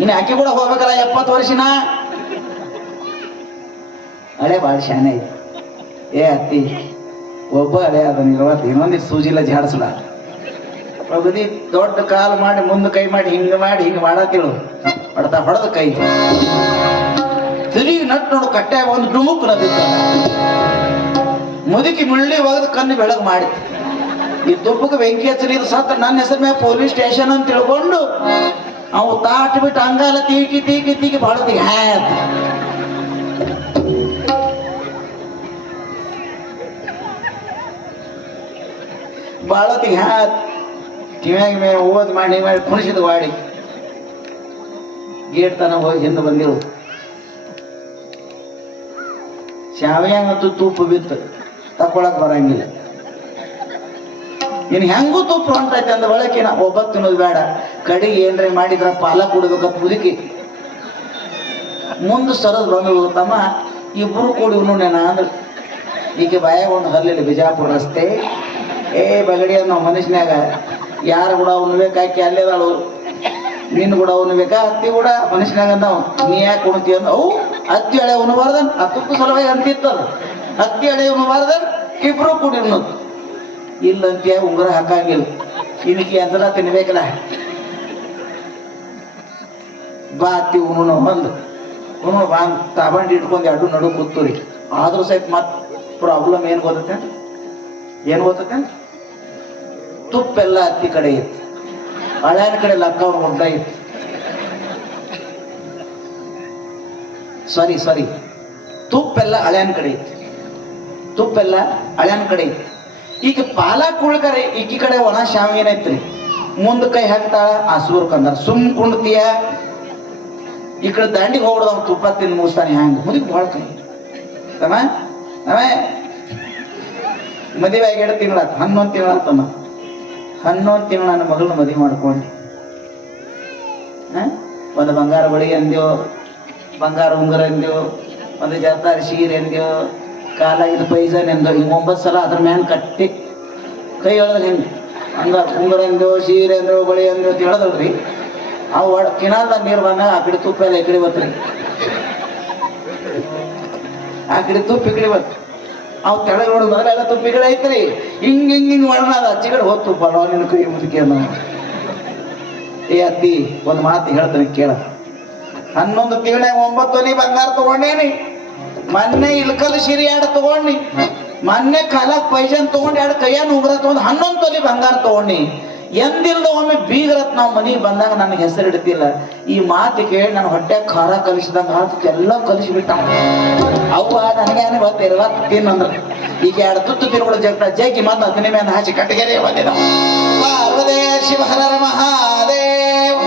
ಇನ್ನು ಆಕಿ ಕೂಡ ಹೋಗ್ಬೇಕಲ್ಲ 70 ವರ್ಷನ. ಹಳೆ ಭಾಳ ಶಾನೆ ಐತಿ. ಏ ಅತ್ತಿ ಒಬ್ಬ ಹಳೆ ಅದನ್ನ ಇರುವತ್ತು ಇನ್ನೊಂದಿಷ್ಟು ಸೂಜಿಲ್ಲ ಜಾಡಿಸಲ ಬದಿ ದೊಡ್ಡ ಕಾಲು ಮಾಡಿ ಮುಂದೆ ಕೈ ಮಾಡಿ ಹಿಂಗೆ ಮಾಡತ್ತಿಳು ಹೊಡ್ತಾ ಹೊಡೆದ ಕೈ ತಿರುಗಿ ನಟ್ ನೋಡು ಕಟ್ಟೆ ಒಂದು ಡುಮುಕ್ ನದಿತ್ತ ಮುದುಕಿ ಮುಳ್ಳಿ ಒಗದು ಕಣ್ಣು ಬೆಳಗ್ಗೆ ಮಾಡಿ ಈ ದುಬ್ಬಕ್ಕೆ ಬೆಂಕಿ ಹಚ್ಚಲಿ ಇದು ಸತ್ತ ನನ್ನ ಹೆಸರು ಮೇಲೆ ಪೊಲೀಸ್ ಸ್ಟೇಷನ್ ಅಂತ ತಿಳ್ಕೊಂಡು ಅವು ತಾಟ್ ಬಿಟ್ಟು ಅಂಗಾಲ ತೀಕಿ ಬಾಳತಿಗೆ ಹ್ಯಾತ್ ಬಾಳತಿಗೆ ಹ್ಯಾತ್ ಕಿವ್ಯಾಗ ಮೇ ಓದ್ ಮಾಡಿ ಕುಣಿಸಿದ ವಾಡಿ ಗೇಟ್ ತನ ಹೋಗಿ ಹಿಂದೆ ಬಂದಿರು ಶಾವ್ಯಾಗ ಮತ್ತು ತುಪ್ಪ ಬಿತ್ತು ತಕೊಳಕ್ ಬರಂಗಿಲ್ಲ. ಇನ್ ಹೆಂಗೂ ತುಪ್ಪ ಹೊಂಟೈತೆ ಅಂದ ಒಳಕಿನ ಒಬ್ಬ ತಿನ್ನೋದು ಬೇಡ ಕಡೆಗೆ ಏನ್ರೆ ಮಾಡಿದ್ರ ಪಾಲ ಕೊಡ್ಬೇಕಂತ ಮುದುಕಿ ಮುಂದೆ ಸರದ್ ಬಂದು ತಮ್ಮ ಇಬ್ರು ಕೂಡಿ ಉಣ್ಣೋಣ ಅಂದ್ರೆ ಈಗ ಬಾಯಾಗ ಒಂದು ಹಲ್ಲಿಲ್ಲ ಬಿಜಾಪುರ ರಸ್ತೆ ಏ ಬಗಡಿ ಅನ್ನೋ ಮನುಷ್ಯನ್ಯಾಗ ಯಾರ ಕೂಡ ಉಣ್ಬೇಕಾಕಿ ಅಲ್ಲೇದಾಳು ನಿನ್ನ ಕೂಡ ಉಣ್ಬೇಕಾ ಅತ್ತಿ ಕೂಡ ಮನುಷ್ಯನಾಗ ನಾವು ನೀ ಯಾಕೆ ಉಣ್ತಿ ಅಂದ ಅವು ಅತ್ತಿ ಹಳೆ ಉಣಬಾರ್ದನ್ ಆ ತುಪ್ಪ ಸಲುವಾಗಿ ಅಂತಿತ್ತದ ಅತ್ತಿ ಹಳೆ ಉಣಬಾರ್ದನ್ ಇಬ್ರು ಕೂಡಿ ಉಣ್ಣೋದು ಇಲ್ಲಂತ್ಯ ಉಂಗುರ ಹಾಕಂಗಿಲ್ಲ ಇದಕ್ಕೆ ಎಂದಲ ತಿನ್ಬೇಕಲ್ಲ ಬಾ ಅತ್ತಿ ಉಣ್ಣು ಬಂದು ಉಣ್ಣು ಬಾ ತಗೊಂಡು ಇಟ್ಕೊಂಡು ಎರಡು ನಡು ಕೂತುರಿ ಆದ್ರೂ ಸಹಿತ ಮತ್ ಪ್ರಾಬ್ಲಮ್ ಏನ್ ಗೊತ್ತೈತೆ ತುಪ್ಪೆಲ್ಲ ಅತ್ತಿ ಕಡೆ ಇತ್ತು ಹಳ್ಯಾನ ಕಡೆ ಲಕ್ಕ ಅವ್ರು ಉಂಟ ಇತ್ತು ಸಾರಿ ತುಪ್ಪೆಲ್ಲ ಹಳ್ಯಾನ ಕಡೆ ಇತ್ತು ತುಪ್ಪೆಲ್ಲ ಹಳ್ಯಾನ ಕಡೆ ಇತ್ತು ಈಗ ಪಾಲ ಕುಳ್ಕರೆ ಈಕಿ ಕಡೆ ಒಣ ಶಾವ್ ಏನೈತ್ರಿ ಮುಂದ್ ಕೈ ಹಾಕ್ತಾಳ ಆ ಸೂರ್ ಕಂದಾರ ಸುಮ್ ಕುಣ್ತೀಯ ಈ ಕಡೆ ದಾಂಡಿಗೆ ಹೋಗ್ಬಿಡ್ದ ಅವ್ನು ತುಪ್ಪ ತಿಂದು ಮುಗಿಸ್ತಾನೆ ಹ್ಯಾಂಗ ಮುದುಕ್ ಬಾಳ ಕೈ ತಮ್ಮ ಮದುವೆ ಆಗಿ 2 ತಿಂಗಳಾತ 11 ತಿಂಗಳಾತಮ್ಮ 11 ತಿಂಗಳು ನನ್ನ ಮಗಳನ್ನ ಮದುವೆ ಮಾಡ್ಕೊಂಡು ಒಂದು ಬಂಗಾರ ಬಳಿ ಅಂದ್ಯೋ ಬಂಗಾರ ಉಂಗುರ ಅಂದ್ಯೋ ಒಂದು ಜರ್ದಾರಿ ಸೀರೆ ಅಂದ್ಯೋ ಕಾಲಾಗಿದ್ದು ಪೈಜಾನ್ ಎಂದೋ ಹಿಂಗೆ 9 ಸಲ ಅದ್ರ ಮ್ಯಾನ್ ಕಟ್ಟಿ ಕೈ ಹೇಳೋದು ಹಿಂಗೆ ಹಂಗ ಉಂಗುರ ಅಂದ್ಯೋ ಸೀರೆ ಅಂದ್ಯೋ ಬಳಿ ಅಂದ್ಯೋ ಅಂತ ಹೇಳೋದಲ್ರಿ ಅವು ಕಿನಾಲ್ದಾಗ ನೀರು ಬಂದಾಗ ಆ ಕಡೆ ತುಪ್ಪ ಎಲ್ಲ ಈ ಕಡೆ ಬತ್ರಿ ಆ ಕಡೆ ತುಪ್ಪ ಈ ಕಡೆ ಬತ್ತು ಅವು ತೆಳಗೆ ನೋಡಿದ್ರೆ ಎಲ್ಲ ತುಪ್ಪ ಈ ಕಡೆ ಐತ್ರಿ ಹಿಂಗ್ ಮಾಡೋಣ ಅದು ಅಚ್ಚಿ ಕಡೆ ಹೋದ್ ತುಪ್ಪ ನಿನ್ನ ಕೈ ಮುದುಕಿ ಅನ್ನೋ ಏ ಅತ್ತಿ ಒಂದು ಮಾತು ಹೇಳ್ತಾನೆ ಕೇಳ 11 ತಿಂಗಳಾಗ 9 ತೊಲಿ ಬಂಗಾರ ತಗೊಂಡೇನಿ ಮೊನ್ನೆ ಇಲ್ಕಲ್ ಸಿರಿ 2 ತಗೊಂಡಿ ಮೊನ್ನೆ ಕಾಲಕ್ ಪೈಜನ್ ತಗೊಂಡು 2 ಕೈಯಾನ ಉಂಗುರ ತಗೊಂಡು 11 ತೊಲಿ ಬಂಗಾರ ತಗೊಂಡಿ ಎಂದಿಲ್ದ ಒಮ್ಮೆ ಬೀಗರತ್ ನಾವು ಮನೆಗೆ ಬಂದಾಗ ನನಗೆ ಹೆಸರು ಇಡ್ತಿಲ್ಲ ಈ ಮಾತು ಕೇಳಿ ನನ್ನ ಹೊಟ್ಟೆ ಖಾರ ಕಲಿಸಿದಂಗ ಹಾಕಿ ಎಲ್ಲ ಕಲಿಸಿಬಿಟ್ಟ ಅವು ನನಗೇನೆ ಗೊತ್ತಿರುವ ತಿನ್ನಂದ್ರ ಈಗ 2 ತುತ್ತು ತಿನ್ಗಳು ಜಗ್ಗಿ ಮಾತು ಅದನ್ನ ಮೇಲೆ ಹಾಕಿ ಕಟ್ಟಿಗೆರೆ ಬಂದಿದ ಶಿವಹರ ಮಹಾದೇವ್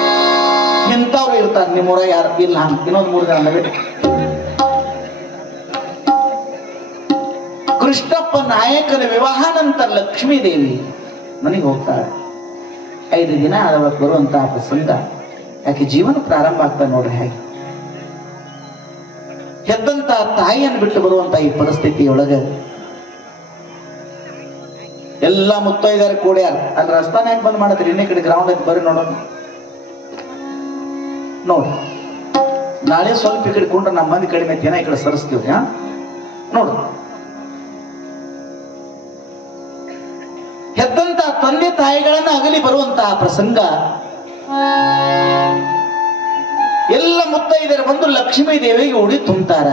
ಇಂಥವ್ರು ಇರ್ತಾರೆ ನಿಮ್ಮೂರ ಯಾರು ಇಲ್ಲ ಇನ್ನೊಂದು 3 ದಿನ ಬಿಟ್ಟು ಕೃಷ್ಣಪ್ಪ ನಾಯಕನ ವಿವಾಹ ನಂತರ ಲಕ್ಷ್ಮೀ ದೇವಿ ಮನೆಗೆ ಹೋಗ್ತಾಳೆ 5 ದಿನ ಅದಕ್ಕೆ ಬರುವಂತಹ ಪ್ರಸಂಗ ಯಾಕೆ ಜೀವನ ಪ್ರಾರಂಭ ಆಗ್ತಾ ನೋಡ್ರಿ ಹೇಗೆ ಹೆದ್ದಂತ ತಾಯಿಯನ್ನು ಬಿಟ್ಟು ಬರುವಂತ ಈ ಪರಿಸ್ಥಿತಿಯೊಳಗ ಎಲ್ಲ ಮುತ್ತೈದರ ಕೂಡ್ಯಾರ ಅಲ್ಲಿ ರಸ್ತಾನ ಯಾಕೆ ಬಂದ್ ಮಾಡತ್ರಿ ಇನ್ನೇ ಕಡೆ ಗ್ರೌಂಡ್ ಐತಿ ಬರ್ರಿ ನೋಡೋಣ ನೋಡಿ ನಾಳೆ ಸ್ವಲ್ಪ ಈ ಕಡೆ ಕೊಂಡ್ರೆ ನಮ್ಮ ಮಂದಿ ಕಡಿಮೆ ಐತಿ ಏನ ಈ ಕಡೆ ಸರಿಸ್ತೀವ್ರಿ ನೋಡು ಹೆದ್ದಂತ ತಂದೆ ತಾಯಿಗಳನ್ನ ಅಗಲಿ ಬರುವಂತಹ ಪ್ರಸಂಗ ಎಲ್ಲ ಮುತ್ತೈದರು ಬಂದು ಲಕ್ಷ್ಮೀ ದೇವಿಗೆ ಉಡಿ ತುಂಬ್ತಾರ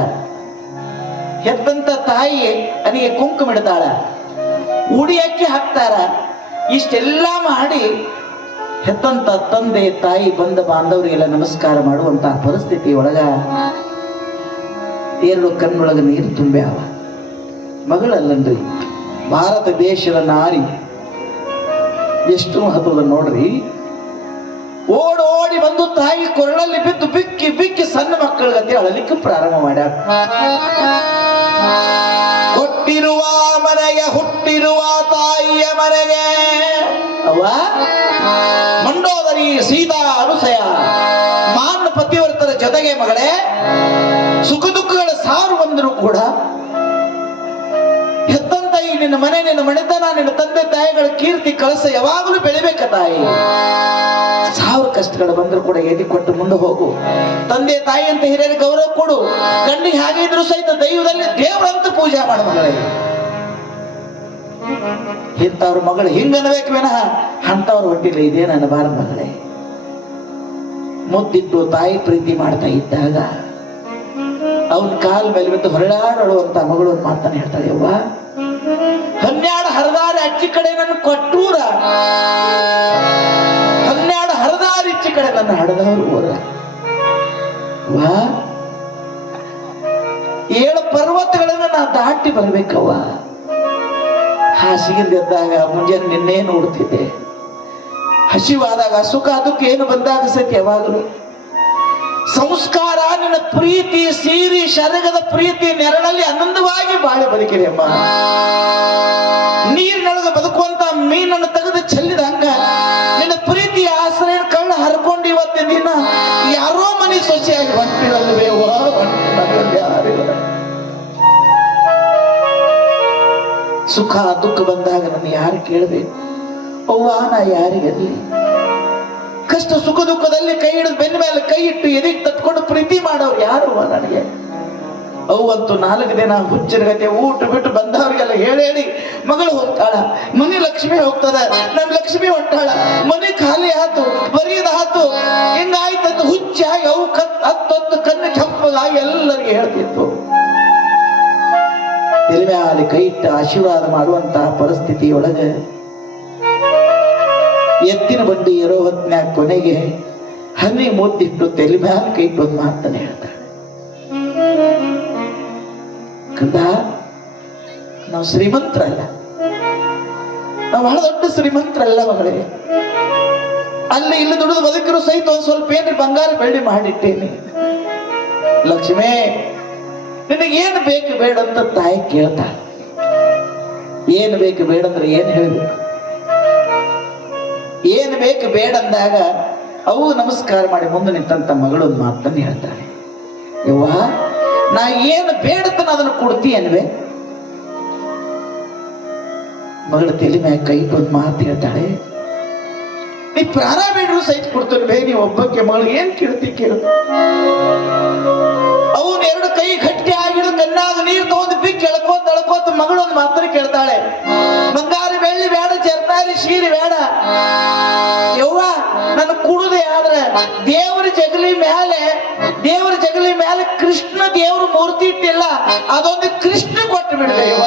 ಹೆದ್ದಂತ ತಾಯಿ ಅನಿಗೆ ಕುಂಕುಮ ಇಡ್ತಾಳ ಉಡಿ ಅಕ್ಕಿ ಹಾಕ್ತಾರ ಇಷ್ಟೆಲ್ಲ ಮಾಡಿ ಹೆತ್ತಂತ ತಂದೆ ತಾಯಿ ಬಂದ ಬಾಂಧವರಿಗೆಲ್ಲ ನಮಸ್ಕಾರ ಮಾಡುವಂತಹ ಪರಿಸ್ಥಿತಿ ಒಳಗ 2 ಕಣ್ಣೊಳಗ ನೀರು ತುಂಬ್ಯಾವ ಮಗಳಲ್ಲನ್ರಿ ಭಾರತ ದೇಶದ ನಾರಿ ಎಷ್ಟು ಮಹತ್ವದ ನೋಡ್ರಿ ಓಡಿ ಬಂದು ತಾಯಿ ಕೊರಳಲ್ಲಿ ಬಿದ್ದು ಬಿಕ್ಕಿ ಸಣ್ಣ ಮಕ್ಕಳಿಗತಿ ಅಳಲಿಕ್ಕೆ ಪ್ರಾರಂಭ ಮಾಡ್ಯಾರ ಕೊಟ್ಟಿರುವ ಮನೆಗೆ ಹುಟ್ಟಿರುವ ತಾಯಿಯ ಮನೆಗೆ ಅವ್ವ ಮಂಡೋದರಿ ಸೀತಾ ಅನುಸಯ ಮಾನ ಪತಿವರ್ತರ ಜೊತೆಗೆ ಮಗಳೇ ಸುಖ ದುಃಖಗಳ ಸಾರು ಬಂದರೂ ಕೂಡ ಹೆತ್ತಂತ ಈ ನಿನ್ನ ಮನೆ, ನಿನ್ನ ಮನೆತನ, ನಿನ್ನ ತಂದೆ ತಾಯಿಗಳ ಕೀರ್ತಿ ಕಳಸ ಯಾವಾಗಲೂ ಬೆಳಿಬೇಕ ತಾಯಿ. 1000 ಕಷ್ಟಗಳು ಬಂದ್ರು ಕೂಡ ಎದಿ ಕೊಟ್ಟು ಮುಂದೆ ಹೋಗು. ತಂದೆ ತಾಯಿ ಅಂತ ಹಿರಿಯರಿಗೆ ಗೌರವ ಕೊಡು. ಗಂಡಿಗೆ ಹಾಗೆ ಇದ್ರು ಸಹಿತ ದೈವದಲ್ಲಿ ದೇವರಂತ ಪೂಜೆ ಮಾಡು ಮಗಳೇ. ಇಂಥವ್ರ ಮಗಳು ಹಿಂಗನ್ಬೇಕು ವಿನಃ ಅಂತವ್ರ ಹೊಟ್ಟಿಲ್ಲ ಇದೇ ನನ್ನ ಬಾರ ಮಗಳೇ. ಮುದ್ದಿಟ್ಟು ತಾಯಿ ಪ್ರೀತಿ ಮಾಡ್ತಾ ಇದ್ದಾಗ ಅವನ ಕಾಲ ಮೇಲೆ ಬಿದ್ದು ಹೊರಳಾಡುವಂತ ಮಗಳು ಒಂದು ಮಾತನ್ನ ಹೇಳ್ತಾಳೆ, ಅವ್ವ 12 ಹರದಾರಿ ಅಚ್ಚಿ ಕಡೆ ನನ್ನ ಕೊಟ್ಟೂರ, 12 ಹರದಾರಿ ಇಚ್ಚಿ ಕಡೆ ನನ್ನ ಹಡದವರು ಊರ. 7 ಪರ್ವತಗಳನ್ನ ನಾ ದಾಟಿ ಬರ್ಬೇಕವ್ವ. ಹಾಸಿಗೆ ಎದ್ದಾಗ ಮುಂಜಾನೆ ನಿನ್ನೆ ನೋಡ್ತಿದ್ದೆ, ಹಸಿವಾದಾಗ ಸುಖ ದುಃಖ ಏನು ಬಂದಾಗ ಸತ್ಯ ಯಾವಾಗಲೂ ಸಂಸ್ಕಾರ, ನಿನ್ನ ಪ್ರೀತಿ ಸೀರಿ ಶರಗದ ಪ್ರೀತಿ ನೆರಳಲ್ಲಿ ಆನಂದವಾಗಿ ಬಾಳೆ ಬದುಕಿದೆ ಅಮ್ಮ. ನೀರಿನೊಳಗೆ ಬದುಕುವಂತ ಮೀನನ್ನು ತೆಗೆದು ಚೆಲ್ಲಿದ ಹಂಗ ನಿನ್ನ ಪ್ರೀತಿಯ ಆಶ್ರಯ ಕಳ್ಳ ಹರ್ಕೊಂಡು ಇವತ್ತಿನ ದಿನ ಯಾರೋ ಮನೆ ಸೊಸೆಯಾಗಿ ಹೊಂಟಿರಲ್ವೇ ಯಾರಿಲ್ಲ. ಸುಖ ದುಃಖ ಬಂದಾಗ ನನ್ನ ಯಾರು ಕೇಳಬೇಕು ಅವ್ವ, ನಾ ಯಾರಿಗಲ್ಲಿ ಕಷ್ಟ ಸುಖ ದುಃಖದಲ್ಲಿ ಕೈ ಹಿಡಿದು ಬೆನ್ನ ಮೇಲೆ ಕೈ ಇಟ್ಟು ಎದಿಗೆ ತಟ್ಕೊಂಡು ಪ್ರೀತಿ ಮಾಡೋರು ಯಾರು ನನಗೆ? ಅವಂತೂ 4 ದಿನ ಹುಚ್ಚರಗತೆ ಊಟ ಬಿಟ್ಟು ಬಂದವ್ರಿಗೆಲ್ಲ ಹೇಳಿ ಮಗಳು ಹೋಗ್ತಾಳ, ಮನೆ ಲಕ್ಷ್ಮಿ ಹೋಗ್ತದ, ನನ್ ಲಕ್ಷ್ಮಿ ಹೊಂಟಾಳ, ಮನೆ ಖಾಲಿ ಆತು, ಬರೀದ ಆತು, ಹಿಂಗಾಯ್ತಂತ ಹುಚ್ಚಾಗಿ ಅವು ಹತ್ತೊತ್ತು ಕಣ್ಣು ಕೆಂಪಗಾಗಿ ಎಲ್ಲರಿಗೆ ಹೇಳ್ತಿತ್ತು. ತಲೆ ಕೈ ಇಟ್ಟು ಆಶೀರ್ವಾದ ಮಾಡುವಂತಹ ಪರಿಸ್ಥಿತಿಯೊಳಗೆ ಎತ್ತಿನ ಬಂಡಿ ಇರೋ ಹೊತ್ನ್ಯಾಗ ಕೊನೆಗೆ ಹನಿ ಮುದ್ದಿಟ್ಟು ತಲೆ ಮ್ಯಾಲ ಕೈ ಇಟ್ಟು ಒಂದು ಮಾತನ್ನ ಹೇಳ್ತಾಳೆ, ಕಂದ ನಾವು ಶ್ರೀಮಂತರಲ್ಲ, ನಾವು ಬಹಳ ದೊಡ್ಡ ಶ್ರೀಮಂತರಲ್ಲ ಮಗಳೇ. ಅಲ್ಲಿ ಇಲ್ಲಿ ದುಡಿದು ಬದುಕಿರೋ ಸಹಿತ ಒಂದ್ ಸ್ವಲ್ಪ ಏನ್ರಿ ಬಂಗಾರ ಬೆಳ್ಳಿ ಮಾಡಿಟ್ಟೇನೆ. ಲಕ್ಷ್ಮೇ ನಿನಗೇನು ಬೇಕು ಬೇಡ ಅಂತ ತಾಯಿ ಕೇಳ್ತಾಳೆ. ಏನು ಬೇಕು ಬೇಡ ಅಂದ್ರೆ ಏನ್ ಹೇಳ್ಬೇಕು? ಏನು ಬೇಕು ಬೇಡ ಅಂದಾಗ ಅವು ನಮಸ್ಕಾರ ಮಾಡಿ ಮುಂದೆ ನಿಂತಂತ ಮಗಳು ಒಂದು ಮಾತನ್ನು ಹೇಳ್ತಾಳೆ, ಯವ್ವ ನಾ ಏನು ಬೇಡತನ ಅದನ್ನು ಕೊಡ್ತೀ ಅನ್ವೆ. ಮಗಳ ತಲೆ ಮ್ಯಾಗ ಕೈ ಒಂದು ಮಾತು ಹೇಳ್ತಾಳೆ, ನೀ ಪ್ರಾಣ ಬೇಡ್ರು ಸಹಿತ ಕೊಡ್ತಾನೆ ಬೇ, ನೀ ಒಬ್ಬಕ್ಕೆ ಮಗಳಿಗೆ ಏನ್ ಕೇಳ್ತಿ ಕೇಳು. ಅವನ್ 2 ಕೈ ಗಟ್ಟಿ ಆಗಿಡು ಕಣ್ಣಾಗ ನೀರು ತಗೊಂಡು ಬಿಕ್ಕಿ ಎಳ್ಕೋತ ಎಳ್ಕೋತ ಮಗಳೊಂದು ಮಾತನ್ನು ಕೇಳ್ತಾಳೆ, ಬಂಗಾರ ಬೆಳ್ಳಿ ಬೇಡ, ಜರ್ದಾರಿ ಸೀರೆ ಬೇಡ ಯವ್ವ, ನನ್ನ ಕುಡುದೆ ಆದ್ರೆ ದೇವರ ಜಗಲಿ ಮೇಲೆ ಕೃಷ್ಣ ದೇವ್ರ ಮೂರ್ತಿ ಇಟ್ಟಿಲ್ಲ, ಅದೊಂದು ಕೃಷ್ಣ ಕೊಟ್ಟು ಬಿಡದೆ ಯವ್ವ.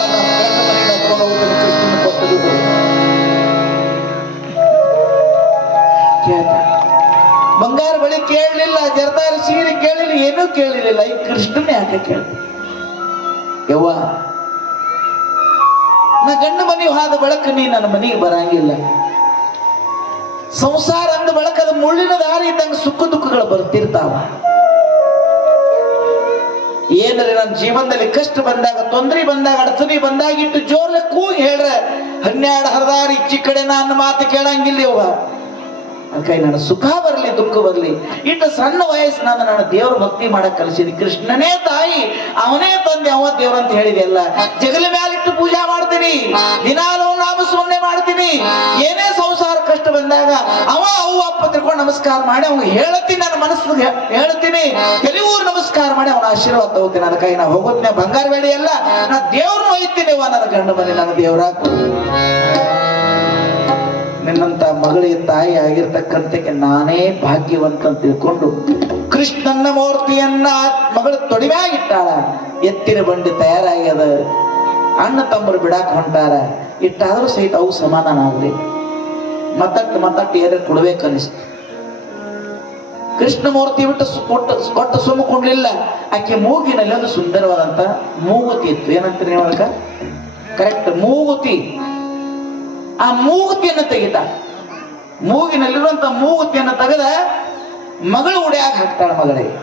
ಕೃಷ್ಣನ ಕೊಟ್ಟು ಬಿಡು. ಬಂಗಾರ ಬಳಿ ಕೇಳಲಿಲ್ಲ, ಜರ್ದಾರಿ ಸೀರೆ ಕೇಳಿಲ್ಲ, ಏನೂ ಕೇಳಲಿಲ್ಲ, ಈ ಕೃಷ್ಣನೇ ಯಾಕೆ ಕೇಳ್ತಿ ಯವ್ವ? ನಾ ಗಂಡ ಮನೆ ಹೋದ ಬಳಕ ನೀ ನನ್ನ ಮನೆಗೆ ಬರಂಗಿಲ್ಲ. ಸಂಸಾರ ಅಂದ ಬಳಕದ ಮುಳ್ಳಿನ ದಾರಿ ಇದ್ದಂಗ ಸುಖ ದುಃಖಗಳು ಬರ್ತಿರ್ತಾವ. ಏನ್ರಿ ನನ್ನ ಜೀವನದಲ್ಲಿ ಕಷ್ಟ ಬಂದಾಗ, ತೊಂದರೆ ಬಂದಾಗ, ಅಡಚಣೆ ಬಂದಾಗ ಇಟ್ಟು ಜೋರ್ಲೆ ಕೂಗಿ ಹೇಳ್ರೆ 12 ಹರದಾರಿ ಇಚ್ಚಿ ಕಡೆ ನನ್ನ ಮಾತು ಕೇಳಂಗಿಲ್ಲ ಯವ್ವ. ಕೈ ನನ್ನ ಸುಖ ಬರಲಿ ದುಃಖ ಬರಲಿ, ಇಟ್ಟು ಸಣ್ಣ ವಯಸ್ಸು ನನ್ನ ದೇವ್ರ ಭಕ್ತಿ ಮಾಡಕ್ ಕಲಿಸಿದಿ. ಕೃಷ್ಣನೇ ತಾಯಿ, ಅವನೇ ತಂದೆ, ಅವ ದೇವ್ರ ಅಂತ ಹೇಳಿದೆಲ್ಲ. ಜಗಲಿ ಮ್ಯಾಲಿಟ್ಟು ಪೂಜಾ ಮಾಡ್ತೀನಿ, ದಿನಾಲು ನಾಮ ಸುಮ್ಮನೆ ಮಾಡ್ತೀನಿ. ಏನೇ ಸಂಸಾರ ಕಷ್ಟ ಬಂದಾಗ ಅವು ಅಪ್ಪ ತಿಳ್ಕೊಂಡು ನಮಸ್ಕಾರ ಮಾಡಿ ಅವ್ಗೆ ಹೇಳ್ತೀನಿ, ನನ್ನ ಮನಸ್ಸು ಹೇಳ್ತೀನಿ, ಕೆಲವರು ನಮಸ್ಕಾರ ಮಾಡಿ ಅವನ ಆಶೀರ್ವಾದ ತಗೋತೀನಿ. ನನ್ನ ಕೈ ನಾ ಹೋಗೋದ್ನ ಬಂಗಾರ ಬೇಡಿ ಎಲ್ಲ ನಾ ದೇವ್ರನ್ನ ಒಯ್ತೀನಿ ಅವ್ವ. ನನ್ನ ಗಂಡ ಮನೆ ನನ್ನ ದೇವ್ರಾಕ ನಿನ್ನಂತ ಮಗಳಿಗೆ ತಾಯಿ ಆಗಿರ್ತಕ್ಕಂಥಕ್ಕೆ ನಾನೇ ಭಾಗ್ಯವಂತ ಅಂತ ತಿಳ್ಕೊಂಡು ಕೃಷ್ಣನ ಮೂರ್ತಿಯನ್ನ ಮಗಳು ತೊಡಿಮ್ಯಾಗಿಟ್ಟಾಳ. ಎತ್ತಿನ ಬಂಡಿ ತಯಾರಾಗ್ಯದ, ಅಣ್ಣ ತಮ್ಮರು ಬಿಡಾಕ್ ಹೊಂಟಾರ. ಇಟ್ಟಾದ್ರೂ ಸಹಿತ ಅವು ಸಮಾಧಾನ ಆಗ್ಲಿ. ಮತ್ತಟ್ಟು ಏನ ಕೊಡ್ಬೇಕನ್ನಿಸ್ತು. ಕೃಷ್ಣ ಮೂರ್ತಿ ಬಿಟ್ಟು ಕೊಟ್ಟು ಸುಮ್ಮಕೊಂಡಿಲ್ಲ. ಆಕೆ ಮೂಗಿನಲ್ಲಿ ಒಂದು ಸುಂದರವಾದಂತ ಮೂಗುತಿ ಇತ್ತು. ಏನಂತ ನೀವು ಅದಕ್ಕ ಕರೆಕ್ಟ್ ಮೂಗುತಿ. ಆ ಮೂಗುತಿಯನ್ನು ತೆಗಿತ, ಮೂಗಿನಲ್ಲಿರುವಂತ ಮೂಗುತಿಯನ್ನು ತೆಗೆದ ಮಗಳು ಉಡಿಯಾಗ ಹಾಕ್ತಾಳ ಮಗಳಿಗೆ.